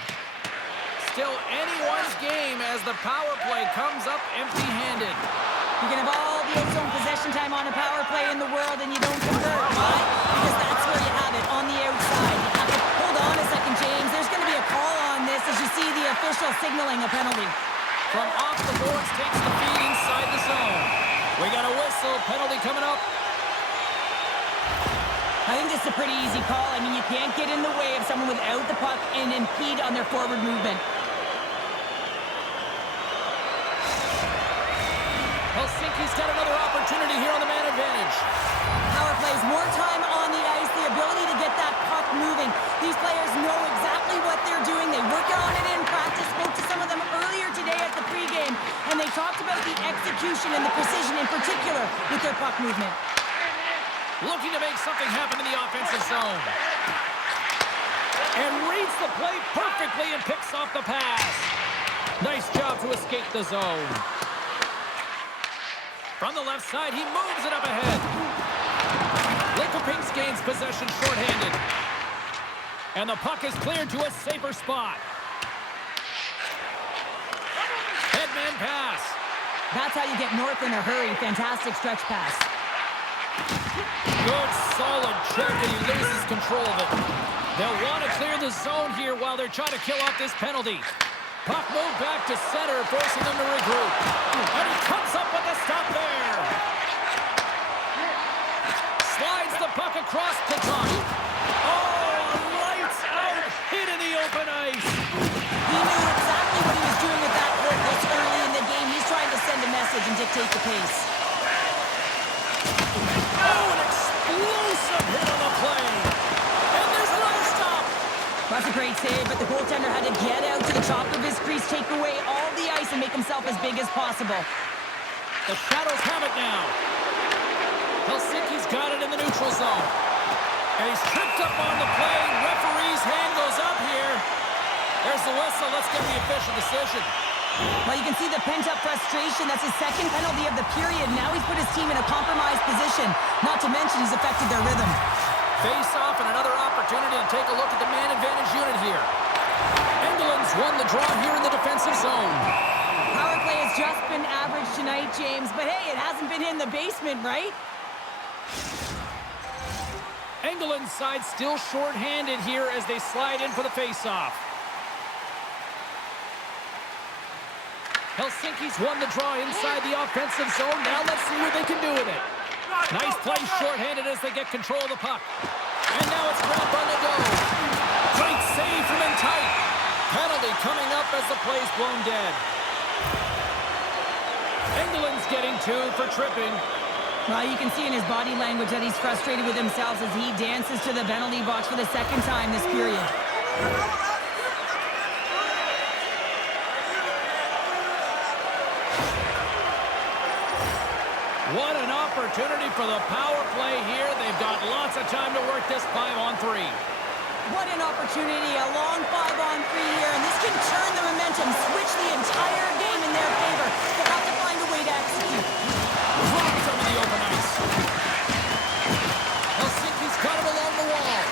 Still anyone's game as the power play comes up empty-handed. You can have all the zone possession time on a power play in the world and you don't convert. Why? Because that's where you have it, on the outside. You have to hold on a second, James. There's going to be a call on this as you see the official signaling a penalty. From off the boards takes the feed inside the zone. We got a whistle, penalty coming up. I think this is a pretty easy call. I mean, you can't get in the way of someone without the puck and impede on their forward movement. Helsinki's got another opportunity here on the man advantage. Power plays, more time on the ice, the ability to get that puck moving. These players know exactly what they're doing. They work on it in practice. Spoke to some of them earlier today at the pregame, and they talked about the execution and the precision in particular with their puck movement. Looking to make something happen in the offensive zone. And reads the play perfectly and picks off the pass. Nice job to escape the zone. From the left side, he moves it up ahead. Linköpings gains possession shorthanded. And the puck is cleared to a safer spot. Headman pass. That's how you get north in a hurry. Fantastic stretch pass. Good, solid check, and he loses control of it. They'll want to clear the zone here while they're trying to kill off this penalty. Puck moved back to center, forcing them to regroup. And he comes up with a stop there. Slides the puck across Teutonic. Oh, lights out, hit in the open ice. He knew exactly what he was doing with that hit this early in the game. He's trying to send a message and dictate the pace. Oh, an explosive hit on the play. And there's another stop. That's a great save, but the goaltender had to get out to the top of his crease, take away all the ice, and make himself as big as possible. The Shadows have it now. Helsinki's got it in the neutral zone. And he's tripped up on the play. Referee's hand goes up here. There's the whistle. Let's get the official decision. Well, you can see the pent-up frustration. That's his second penalty of the period. Now he's put his team in a compromised position. Not to mention he's affected their rhythm. Face-off and another opportunity to take a look at the man advantage unit here. Engeland's won the draw here in the defensive zone. Power play has just been average tonight, James. But hey, it hasn't been in the basement, right? Engeland's side still short-handed here as they slide in for the face-off. Helsinki's won the draw inside the offensive zone. Now let's see what they can do with it. Nice play short-handed as they get control of the puck. And now it's grabbed on the go. Great save from in tight. Penalty coming up as the play's blown dead. Engeland's getting 2 for tripping. Well, you can see in his body language that he's frustrated with himself as he dances to the penalty box for the second time this period. What an opportunity for the power play here. They've got lots of time to work this 5-on-3. What an opportunity, a long 5-on-3 here, and this can turn the momentum, switch the entire game in their favor. They'll have to find a way to execute. Dropped him in the open ice. Helsinki's got him along the wall.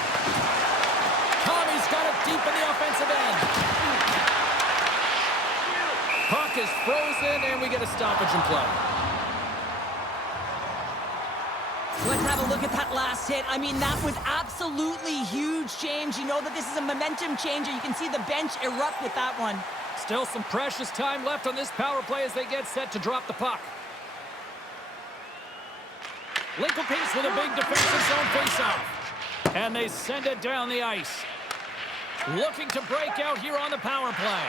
Tommy's got it deep in the offensive end. Puck is frozen, and we get a stoppage in play. Let's have a look at that last hit. I mean, that was absolutely huge, James. You know that this is a momentum changer. You can see the bench erupt with that one. Still some precious time left on this power play as they get set to drop the puck. Lincoln-Pinks with a big defensive zone face-off. And they send it down the ice. Looking to break out here on the power play.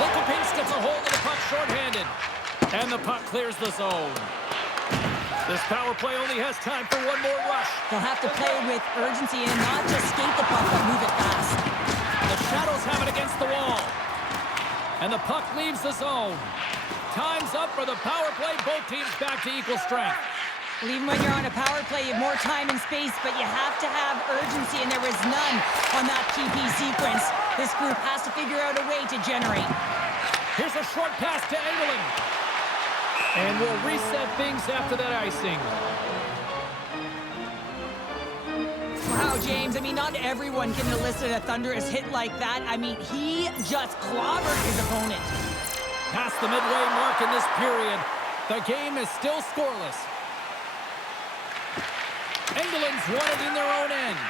Lincoln-Pinks gets a hold of the puck shorthanded. And the puck clears the zone. This power play only has time for one more rush. They'll have to play with urgency and not just skate the puck, but move it fast. The Shadows have it against the wall. And the puck leaves the zone. Time's up for the power play. Both teams back to equal strength. Well, even when you're on a power play, you have more time and space, but you have to have urgency, and there was none on that TP sequence. This group has to figure out a way to generate. Here's a short pass to Ithl. And we'll reset things after that icing. Wow, James, I mean, not everyone can elicit a thunderous hit like that. I mean, he just clobbered his opponent. Past the midway mark in this period, the game is still scoreless. England's won it in their own end.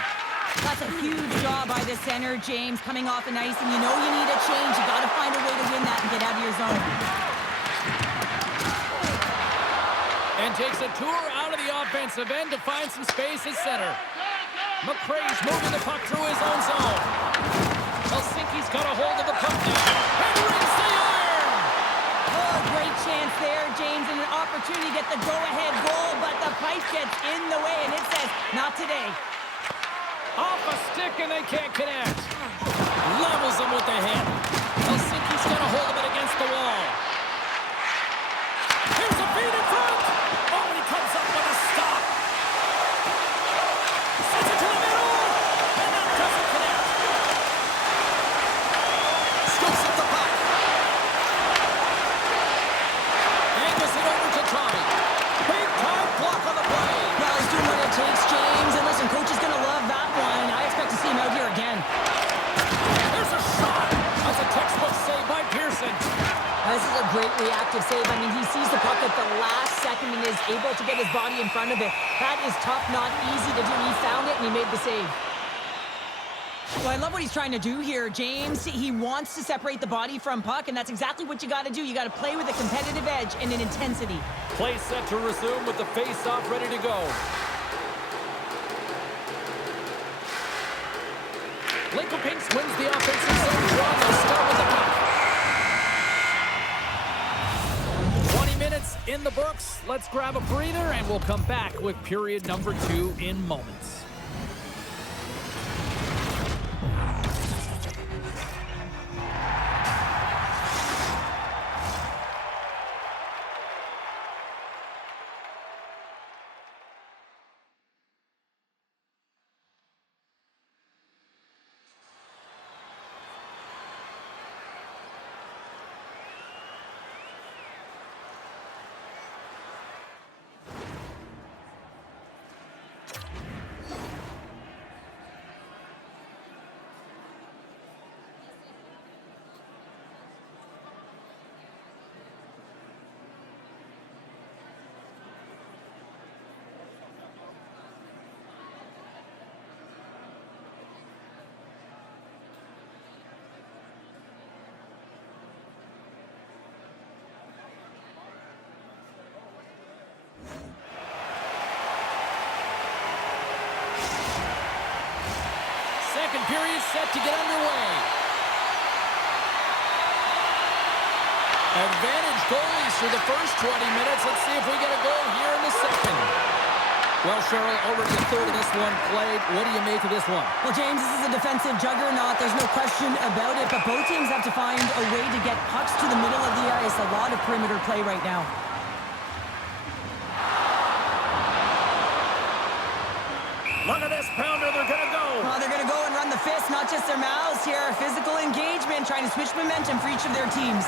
That's a huge job by the center, James, coming off an ice, and you know you need a change. You got to find a way to win that and get out of your zone. And takes a tour out of the offensive end to find some space at center. McRae's moving the puck through his own zone. Helsinki's got a hold of the puck now. And rings the iron! Oh, great chance there, James, and an opportunity to get the go-ahead goal, but the pipe gets in the way, and it says, not today. Off a stick, and they can't connect. Levels him with the hit. Helsinki's got a hold of it against the wall. Here's a feed in front! Oh, and he comes up with a stop. Sends it to the middle! And that doesn't connect. Scoops up the puck. Angles it over to Tommy. Big time block on the play. Well, he's doing what it takes, James, and listen, coach is going to love that one. I expect to see him out here again. There's a shot. That's a textbook save by Pearson. This is a great reactive save. I mean, he sees the puck at the last second and is able to get his body in front of it. That is tough, not easy to do. He found it, and he made the save. Well, I love what he's trying to do here, James. He wants to separate the body from puck, and that's exactly what you got to do. You got to play with a competitive edge and an intensity. Play set to resume with the face-off ready to go. Lincoln-Pinks wins the offensive zone draw. They'll start with the puck. 20 minutes in the books. Let's grab a breather, and we'll come back with period number 2 in moments. Second period set to get underway. Advantage goalies for the first 20 minutes. Let's see if we get a goal here in the second. Well, Cheryl, over to the third of this one played. What do you make of this one? Well, James, this is a defensive juggernaut. There's no question about it, but both teams have to find a way to get pucks to the middle of the ice. A lot of perimeter play right now. Look at this pounder. They're going to go. Well, they're going to go and run the fist, not just their mouths here. Physical engagement, trying to switch momentum for each of their teams.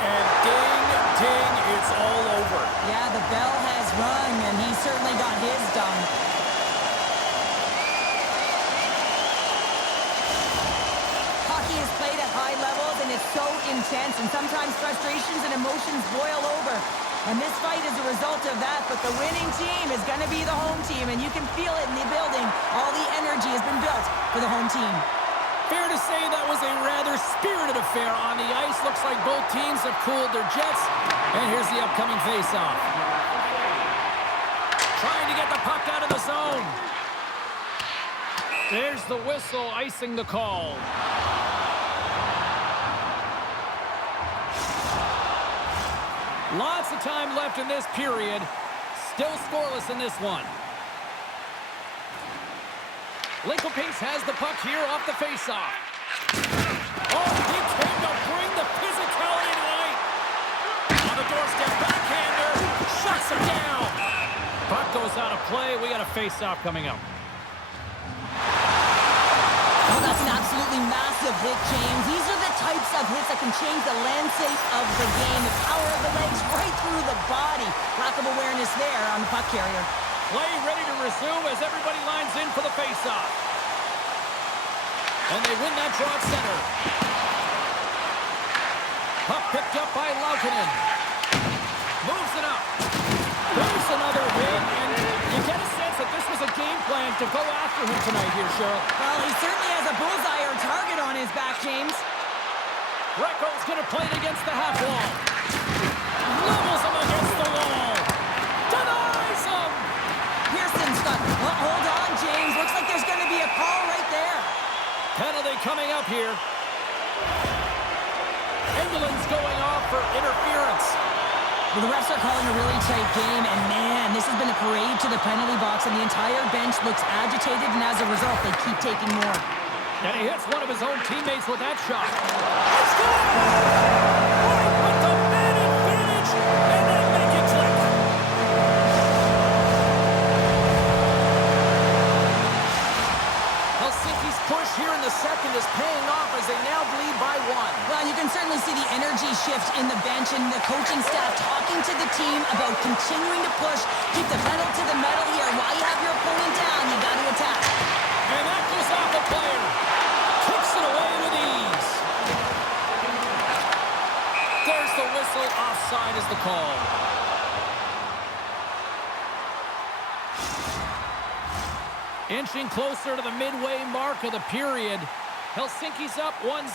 And ding, ding, it's all over. Yeah, the bell has rung, and he certainly got his done. Hockey is played at high levels, and it's so intense, and sometimes frustrations and emotions boil over. And this fight is a result of that, but the winning team is going to be the home team, and you can feel it in the building. All the energy has been built for the home team. Fair to say that was a rather spirited affair on the ice. Looks like both teams have cooled their jets. And here's the upcoming face-off. Trying to get the puck out of the zone. There's the whistle, icing the call. Lots of time left in this period. Still scoreless in this one. Lincoln-Pinks has the puck here off the face-off. Oh, he came to bring the physicality tonight. On the doorstep, backhander, shuts him down. Puck goes out of play. We got a face-off coming up. Oh, that's an absolutely massive hit, James. These are the types of hits that can change the landscape of the game. The power of the legs right through the body. Lack of awareness there on the puck carrier. Play ready to resume as everybody lines in for the face-off. And they win that draw at center. Puck picked up by Laukkonen. Moves it up. There's another win, and you get a sense that this was a game plan to go after him tonight here, Cheryl. Well, he certainly has a bullseye or target on his back, James. Greco's going to play it against the half wall. Levels him against the wall. Denies him. Pearson's got... Well, hold on, James. Looks like there's going to be a call right there. Penalty coming up here. Engeland's going off for interference. Well, the refs are calling a really tight game, and man, this has been a parade to the penalty box, and the entire bench looks agitated, and as a result, they keep taking more. And he hits one of his own teammates with that shot. It's good! Point with the man advantage, and then make it click. Helsinki's push here in the second is paying off as they now lead by one. Well, you can certainly see the energy shift in the bench and the coaching staff talking to the team about continuing to push, keep the pedal to the metal here. While you have your opponent down, you got to attack. And that goes off the player. Kicks it away with ease. There's the whistle. Offside is the call. Inching closer to the midway mark of the period. Helsinki's up 1-0.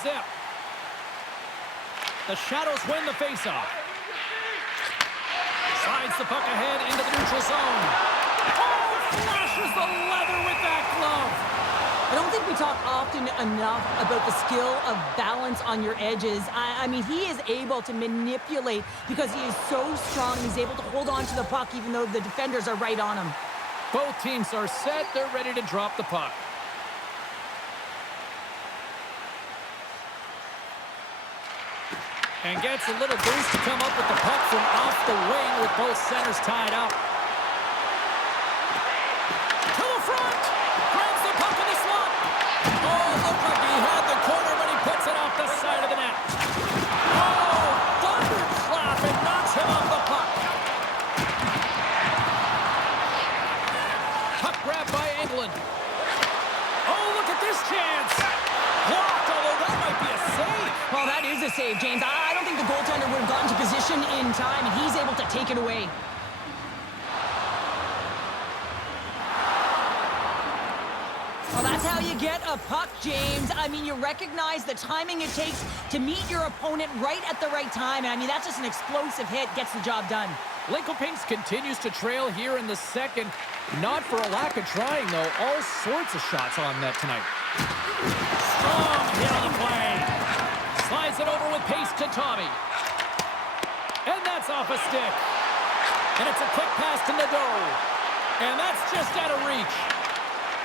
The Shadows win the faceoff. Slides the puck ahead into the neutral zone. Oh, flashes the leather with that glove. I don't think we talk often enough about the skill of balance on your edges. I mean, he is able to manipulate because he is so strong. He's able to hold on to the puck even though the defenders are right on him. Both teams are set. They're ready to drop the puck. And gets a little boost to come up with the puck from off the wing with both centers tied up. To the front! Grabs the puck in the slot! Oh, looked like he had the corner, but he puts it off the side of the net. Oh, thunderclap! It knocks him off the puck. Puck grabbed by England. Oh, look at this chance! Blocked, although that might be a save. Well, that is a save, James. I don't think the goaltender would have gotten to position in time, and he's able to take it away. Well, that's how you get a puck, James. I mean, you recognize the timing it takes to meet your opponent right at the right time. And I mean, that's just an explosive hit, gets the job done. Lincoln continues to trail here in the second. Not for a lack of trying, though. All sorts of shots on net tonight. Strong hit on the play. Slides it over with pace to Tommy. And that's off a stick. And it's a quick pass to Nadeau. And that's just out of reach.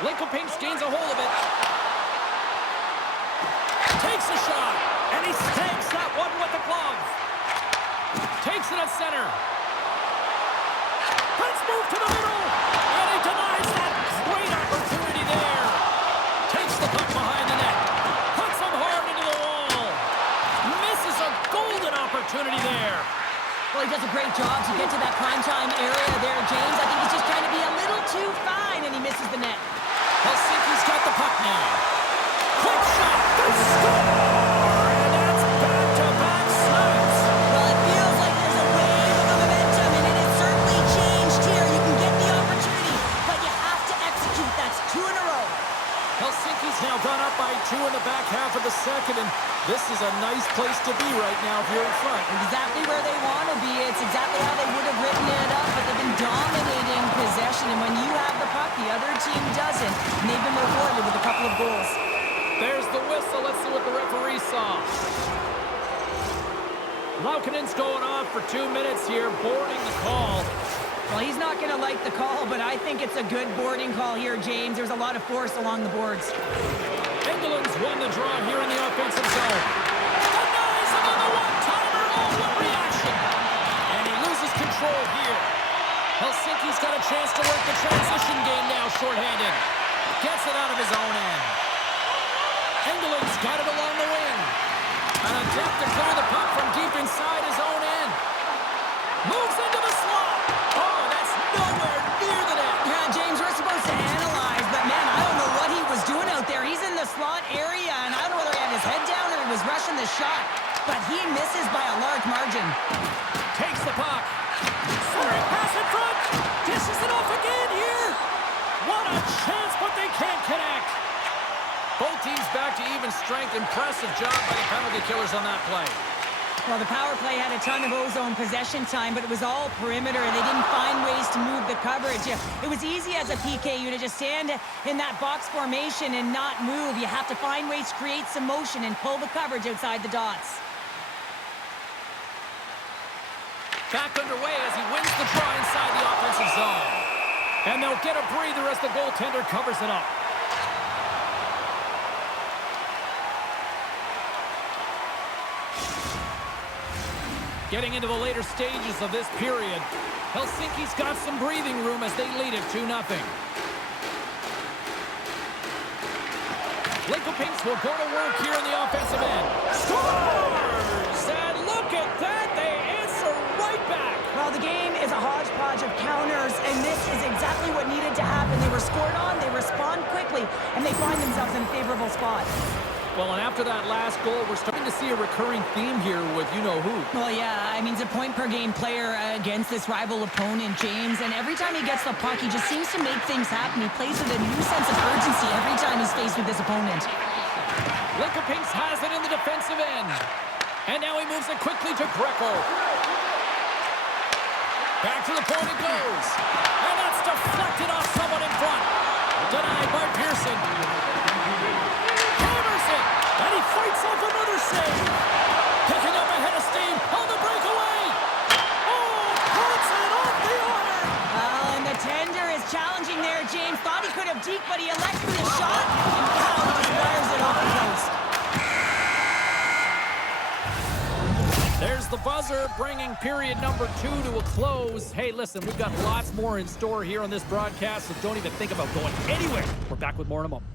Lincoln gains a hold of it. Takes a shot. And he stakes that one with the glove. Takes it at center. Let's move to the middle. And he denies that great opportunity there. Takes the puck behind the net. Puts him hard into the wall. Misses a golden opportunity there. Well, he does a great job to get to that primetime area there, James. I think he's just trying to be a little too fine, and he misses the net. Helsinki's got the puck now. Quick shot. The score! And that's back-to-back snaps. Well, it feels like there's a wave of momentum, and it has certainly changed here. You can get the opportunity, but you have to execute. That's 2 in a row. Helsinki's now gone up by 2 in the back half of the second, and this is a nice place to be right now if you're in front. Exactly where they want to be. It's exactly how they would have written it up, but they've been dominating possession, and when you have the puck, the other team doesn't, and they've been rewarded with a couple of goals. There's the whistle. Let's see what the referee saw. Laukonen's going off for 2 minutes here, boarding the call. Well, he's not going to like the call, but I think it's a good boarding call here, James. There's a lot of force along the boards. Engeland's won the draw here in the offensive zone. Denies him on the one-timer. Oh, what reaction! And he loses control here. Helsinki's got a chance to work the transition game now, shorthanded. Gets it out of his own end. Engeland's got it along the wing. An attempt to clear the puck from deep inside his own end. Moves into the slot. Oh, that's nowhere near the net. Yeah, James, we're supposed to analyze, but man, I don't know what he was doing out there. He's in the slot area, and I don't know whether he had his head down or he was rushing the shot, but he misses by a large margin. Takes the puck. Soaring pass in front. Dishes it off again here. What a chance, but they can't connect. Both teams back to even strength. Impressive job by the penalty killers on that play. Well, the power play had a ton of ozone possession time, but it was all perimeter, and they didn't find ways to move the coverage. It was easy as a PKU to just stand in that box formation and not move. You have to find ways to create some motion and pull the coverage outside the dots. Back underway as he wins the draw inside the offensive zone. And they'll get a breather as the goaltender covers it up. Getting into the later stages of this period, Helsinki's got some breathing room as they lead it 2-0. Lincoln will go to work here in the offensive end. Scores! And look at that, they answer right back. Well, the game is a hodgepodge of counters, and this is exactly what needed to happen. They were scored on, they respond quickly, and they find themselves in a favorable spot. Well, and after that last goal, we're starting to see a recurring theme here with you-know-who. Well, yeah, I mean, he's a point-per-game player against this rival opponent, James, and every time he gets the puck, he just seems to make things happen. He plays with a new sense of urgency every time he's faced with this opponent. Lincoln has it in the defensive end. And now he moves it quickly to Greco. Back to the point it goes. And that's deflected off someone in front. Denied by Pearson. And he fights off another save. Picking up a head of steam on the breakaway. Oh, puts it off the order. Well, and the tender is challenging there, James. Thought he could have deked, but he elects for the shot. And Powell just wires it off the post. There's the buzzer, bringing period number 2 to a close. Hey, listen, we've got lots more in store here on this broadcast, so don't even think about going anywhere. We're back with more in a moment.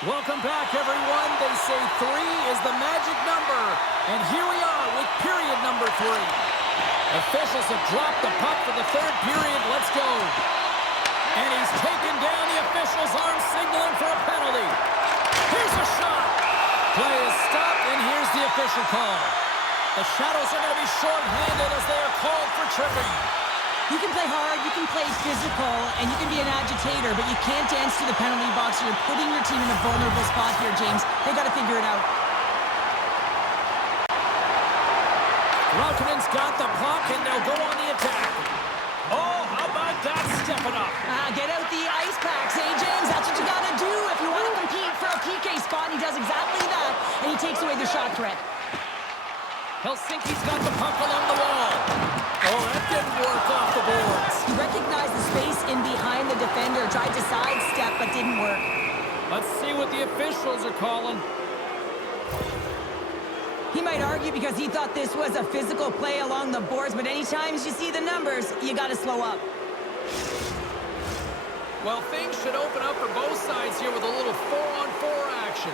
Welcome back, everyone. They say 3 is the magic number. And here we are with period number 3. Officials have dropped the puck for the third period. Let's go. And he's taken down the official's arm, signaling for a penalty. Here's a shot. Play is stopped, and here's the official call. The Shadows are going to be short-handed as they are called for tripping. You can play hard, you can play physical, and you can be an agitator, but you can't dance to the penalty box. You're putting your team in a vulnerable spot here, James. They got to figure it out. Raukonen's got the puck, and they'll go on the attack. Oh, how about that stepping up? Get out the ice packs, eh, James? That's what you got to do if you want to compete for a PK spot. He does exactly that, and he takes away the shot threat. Helsinki's got the puck along the wall. Oh, that didn't work off the boards. He recognized the space in behind the defender, tried to sidestep, but didn't work. Let's see what the officials are calling. He might argue because he thought this was a physical play along the boards, but anytime you see the numbers, you got to slow up. Well, things should open up for both sides here with a little 4-on-4 action.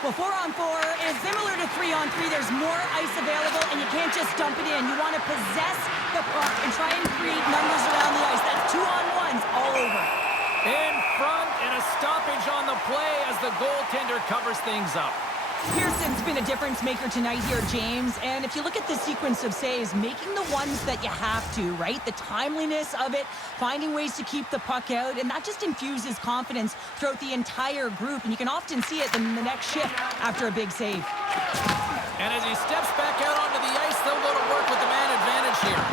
Well, 4-on-4 is similar to 3-on-3. There's more ice available, and you can't just dump it in. You want to possess the puck and try and create numbers around the ice. That's 2-on-1s all over. In front, and a stoppage on the play as the goaltender covers things up. Pearson's been a difference maker tonight here, James. And if you look at the sequence of saves, making the ones that you have to, right? The timeliness of it, finding ways to keep the puck out, and that just infuses confidence throughout the entire group. And you can often see it in the next shift after a big save. And as he steps back out onto the ice, they'll go to work with the man advantage here.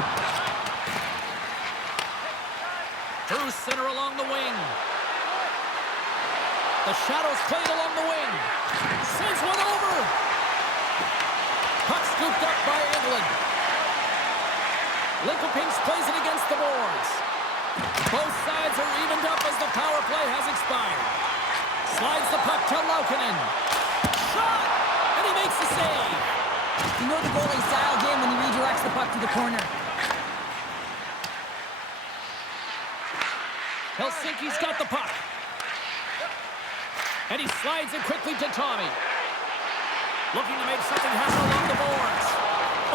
Through center along the wing. The Shadows played along the wing. Sends one over. Puck scooped up by Ithl. Lincoln-Pinks plays it against the boards. Both sides are evened up as the power play has expired. Slides the puck to Raukonen. Shot! And he makes the save. You know the goalie's dialed in when he redirects the puck to the corner. Helsinki's got the puck. And he slides it quickly to Tommy. Looking to make something happen along the boards.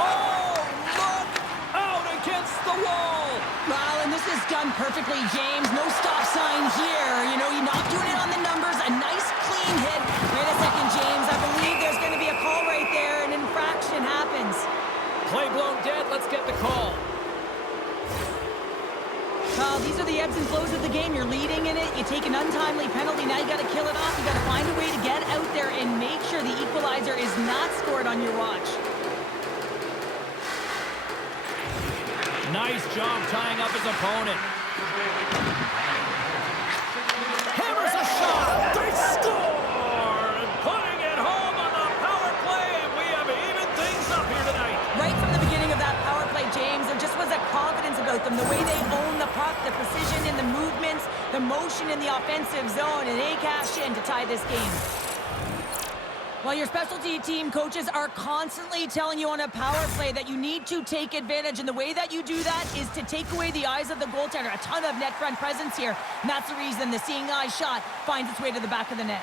Oh, look! Out against the wall! Well, and this is done perfectly, James. No stop sign here. You know, you're not doing it on the numbers. A nice, clean hit. Wait a second, James. I believe there's going to be a call right there. An infraction happens. Play blown dead. Let's get the call. Well, these are the ebbs and flows of the game. You're leading in it. You take an untimely penalty. Now you got to kill it off. You got to find a way to get out there and make sure the equalizer is not scored on your watch. Nice job tying up his opponent. Hammers a shot. They score! And putting it home on the power play, and we have evened things up here tonight. Right from the beginning of that power play, James, there just was a confidence about them. The way they own the puck, the precision in the movements, the motion in the offensive zone, and they cash in to tie this game. Well, your specialty team coaches are constantly telling you on a power play that you need to take advantage, and the way that you do that is to take away the eyes of the goaltender. A ton of net front presence here, and that's the reason the seeing eye shot finds its way to the back of the net.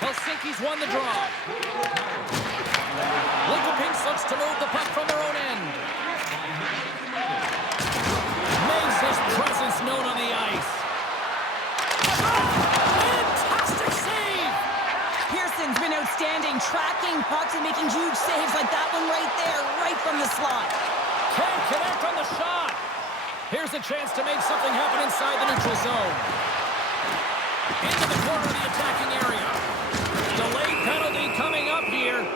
Helsinki's won the draw. Lincoln-Pinks looks to move the puck from their own end. Makes his presence known on the ice. Fantastic save! Pearson's been outstanding, tracking pucks and making huge saves like that one right there, right from the slot. Can't connect on the shot. Here's a chance to make something happen inside the neutral zone. Into the corner of the attacking area. Delayed penalty coming up here.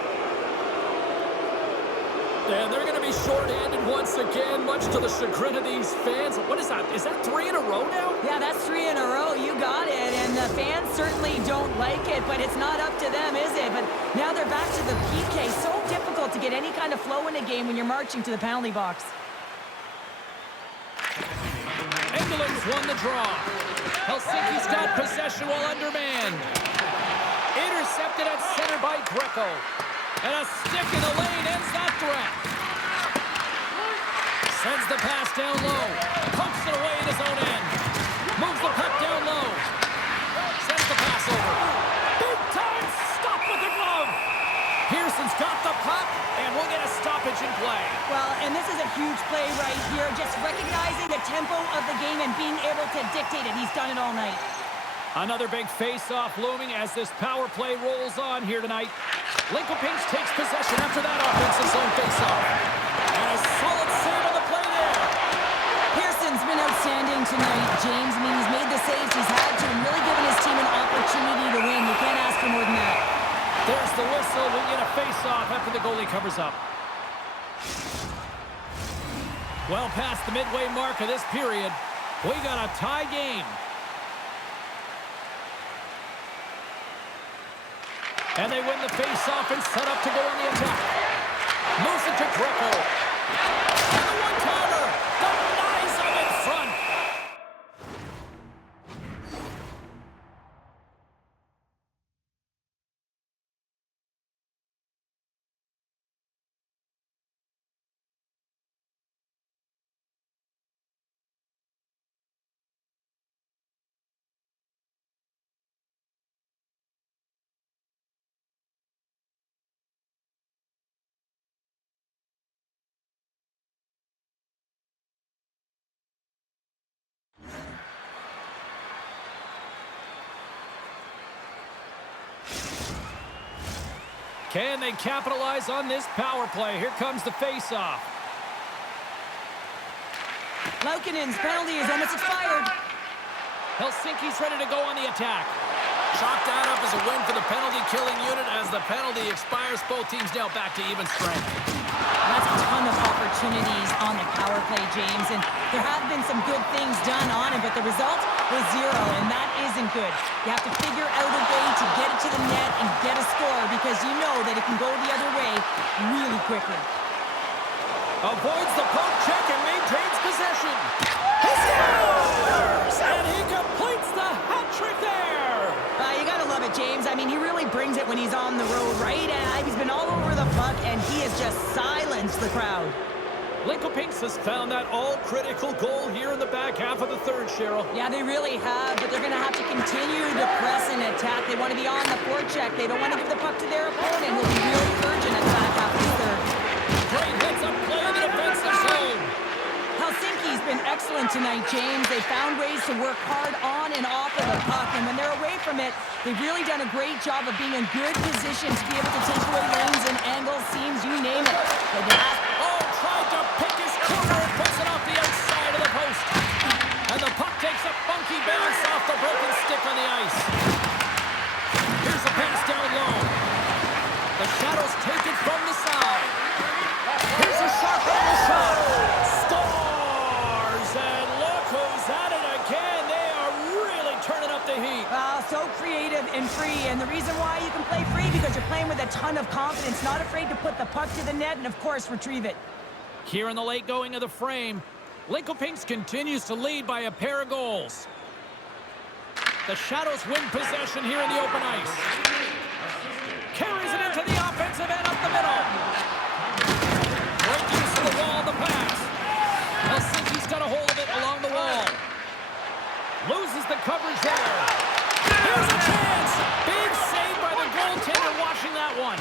And they're going to be shorthanded once again, much to the chagrin of these fans. What is that? Is that 3 in a row now? Yeah, that's 3 in a row. You got it. And the fans certainly don't like it, but it's not up to them, is it? But now they're back to the PK. So difficult to get any kind of flow in a game when you're marching to the penalty box. England's won the draw. Helsinki's got possession while undermanned. Intercepted at center by Greco. And a stick in the lane ends that threat. Sends the pass down low. Pumps it away at his own end. Moves the puck down low. stoppage in play. Well, and this is a huge play right here. Just recognizing the tempo of the game and being able to dictate it. He's done it all night. Another big face-off looming as this power play rolls on here tonight. Lincoln-Pinks takes possession after that offensive zone face-off. And a solid save on the play there. Pearson's been outstanding tonight, James. I mean, he's made the saves he's had to and really given his team an opportunity to win. You can't ask for more than that. There's the whistle. We get a face-off after the goalie covers up. Well past the midway mark of this period, we got a tie game. And they win the face-off and set up to go on the attack. Moves it to Greco. And the one-timer denies him in front. Can they capitalize on this power play? Here comes the face-off. Laukonen's penalty is almost expired. Helsinki's ready to go on the attack. Chalk that up as a win for the penalty-killing unit as the penalty expires. Both teams now back to even strength. That's a ton of opportunities on the power play, James, and there have been some good things done on it, but the result was 0, and that isn't good. You have to figure out a way to get it to the net and get a score because you know that it can go the other way really quickly. Avoids the poke check and maintains possession. He scores! And he completes the hat trick there! You gotta love it, James. I mean, he really brings it when he's on the road, right? And he's been all over the puck, and he has just silenced the crowd. Lincoln-Pinks has found that all-critical goal here in the back half of the third, Cheryl. Yeah, they really have, but they're going to have to continue to press and attack. They want to be on the forecheck. They don't want to give the puck to their opponent. Will be really urgent at the back half of the third. Great hits-up play in the defensive zone. Helsinki's been excellent tonight, James. They found ways to work hard on and off of the puck, and when they're away from it, they've really done a great job of being in good position to be able to take away lanes and angles, seams, you name it. But they have tried to pick his corner and puts it off the outside of the post. And the puck takes a funky bounce off the broken stick on the ice. Here's a pass down low. The Shadows take it from the side. Here's a shot from the shot. Scores! And look who's at it again. They are really turning up the heat. So creative and free, and the reason why you can play free because you're playing with a ton of confidence, not afraid to put the puck to the net and, of course, retrieve it. Here in the late going of the frame, Lincoln-Pinks continues to lead by a pair of goals. The Shadows win possession here in the open ice. Carries it into the offensive end up the middle. Great use of the wall, the pass. Helsinki's got a hold of it along the wall. Loses the coverage there. Here's a chance. Big save by the goaltender washing that one.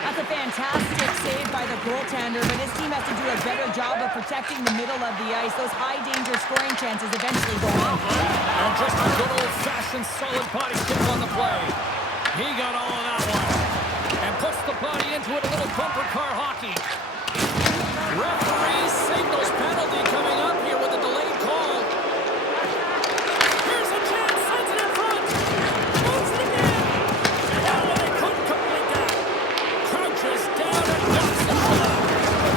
That's a fantastic save by the goaltender, but his team has to do a better job of protecting the middle of the ice. Those high-danger scoring chances eventually go in. And just a good old-fashioned solid body kick on the play. He got all of that one. And puts the body into it, a little bumper car hockey. Referee signals penalty coming up here with a delayed call. Here's a chance, sends it in front. Moves it again. Oh, they couldn't complete that. Crouches down and knocks the shot.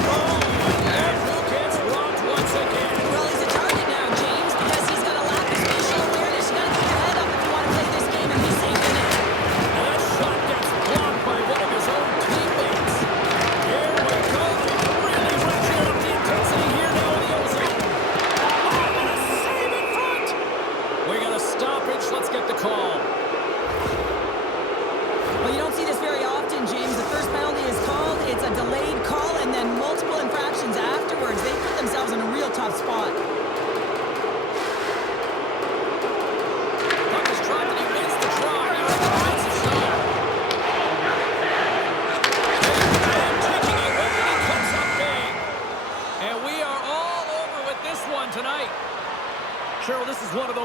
Oh, and who gets rocked once again? Well, he's a target now, James, because he's got a lack of spatial awareness. You got to keep your head up if you want to play this game and be safe in it. And that shot gets blocked by one of his own teammates. Here we go. Really ratcheting up the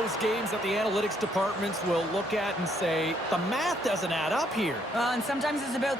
those games that the analytics departments will look at and say, the math doesn't add up here. And sometimes it's about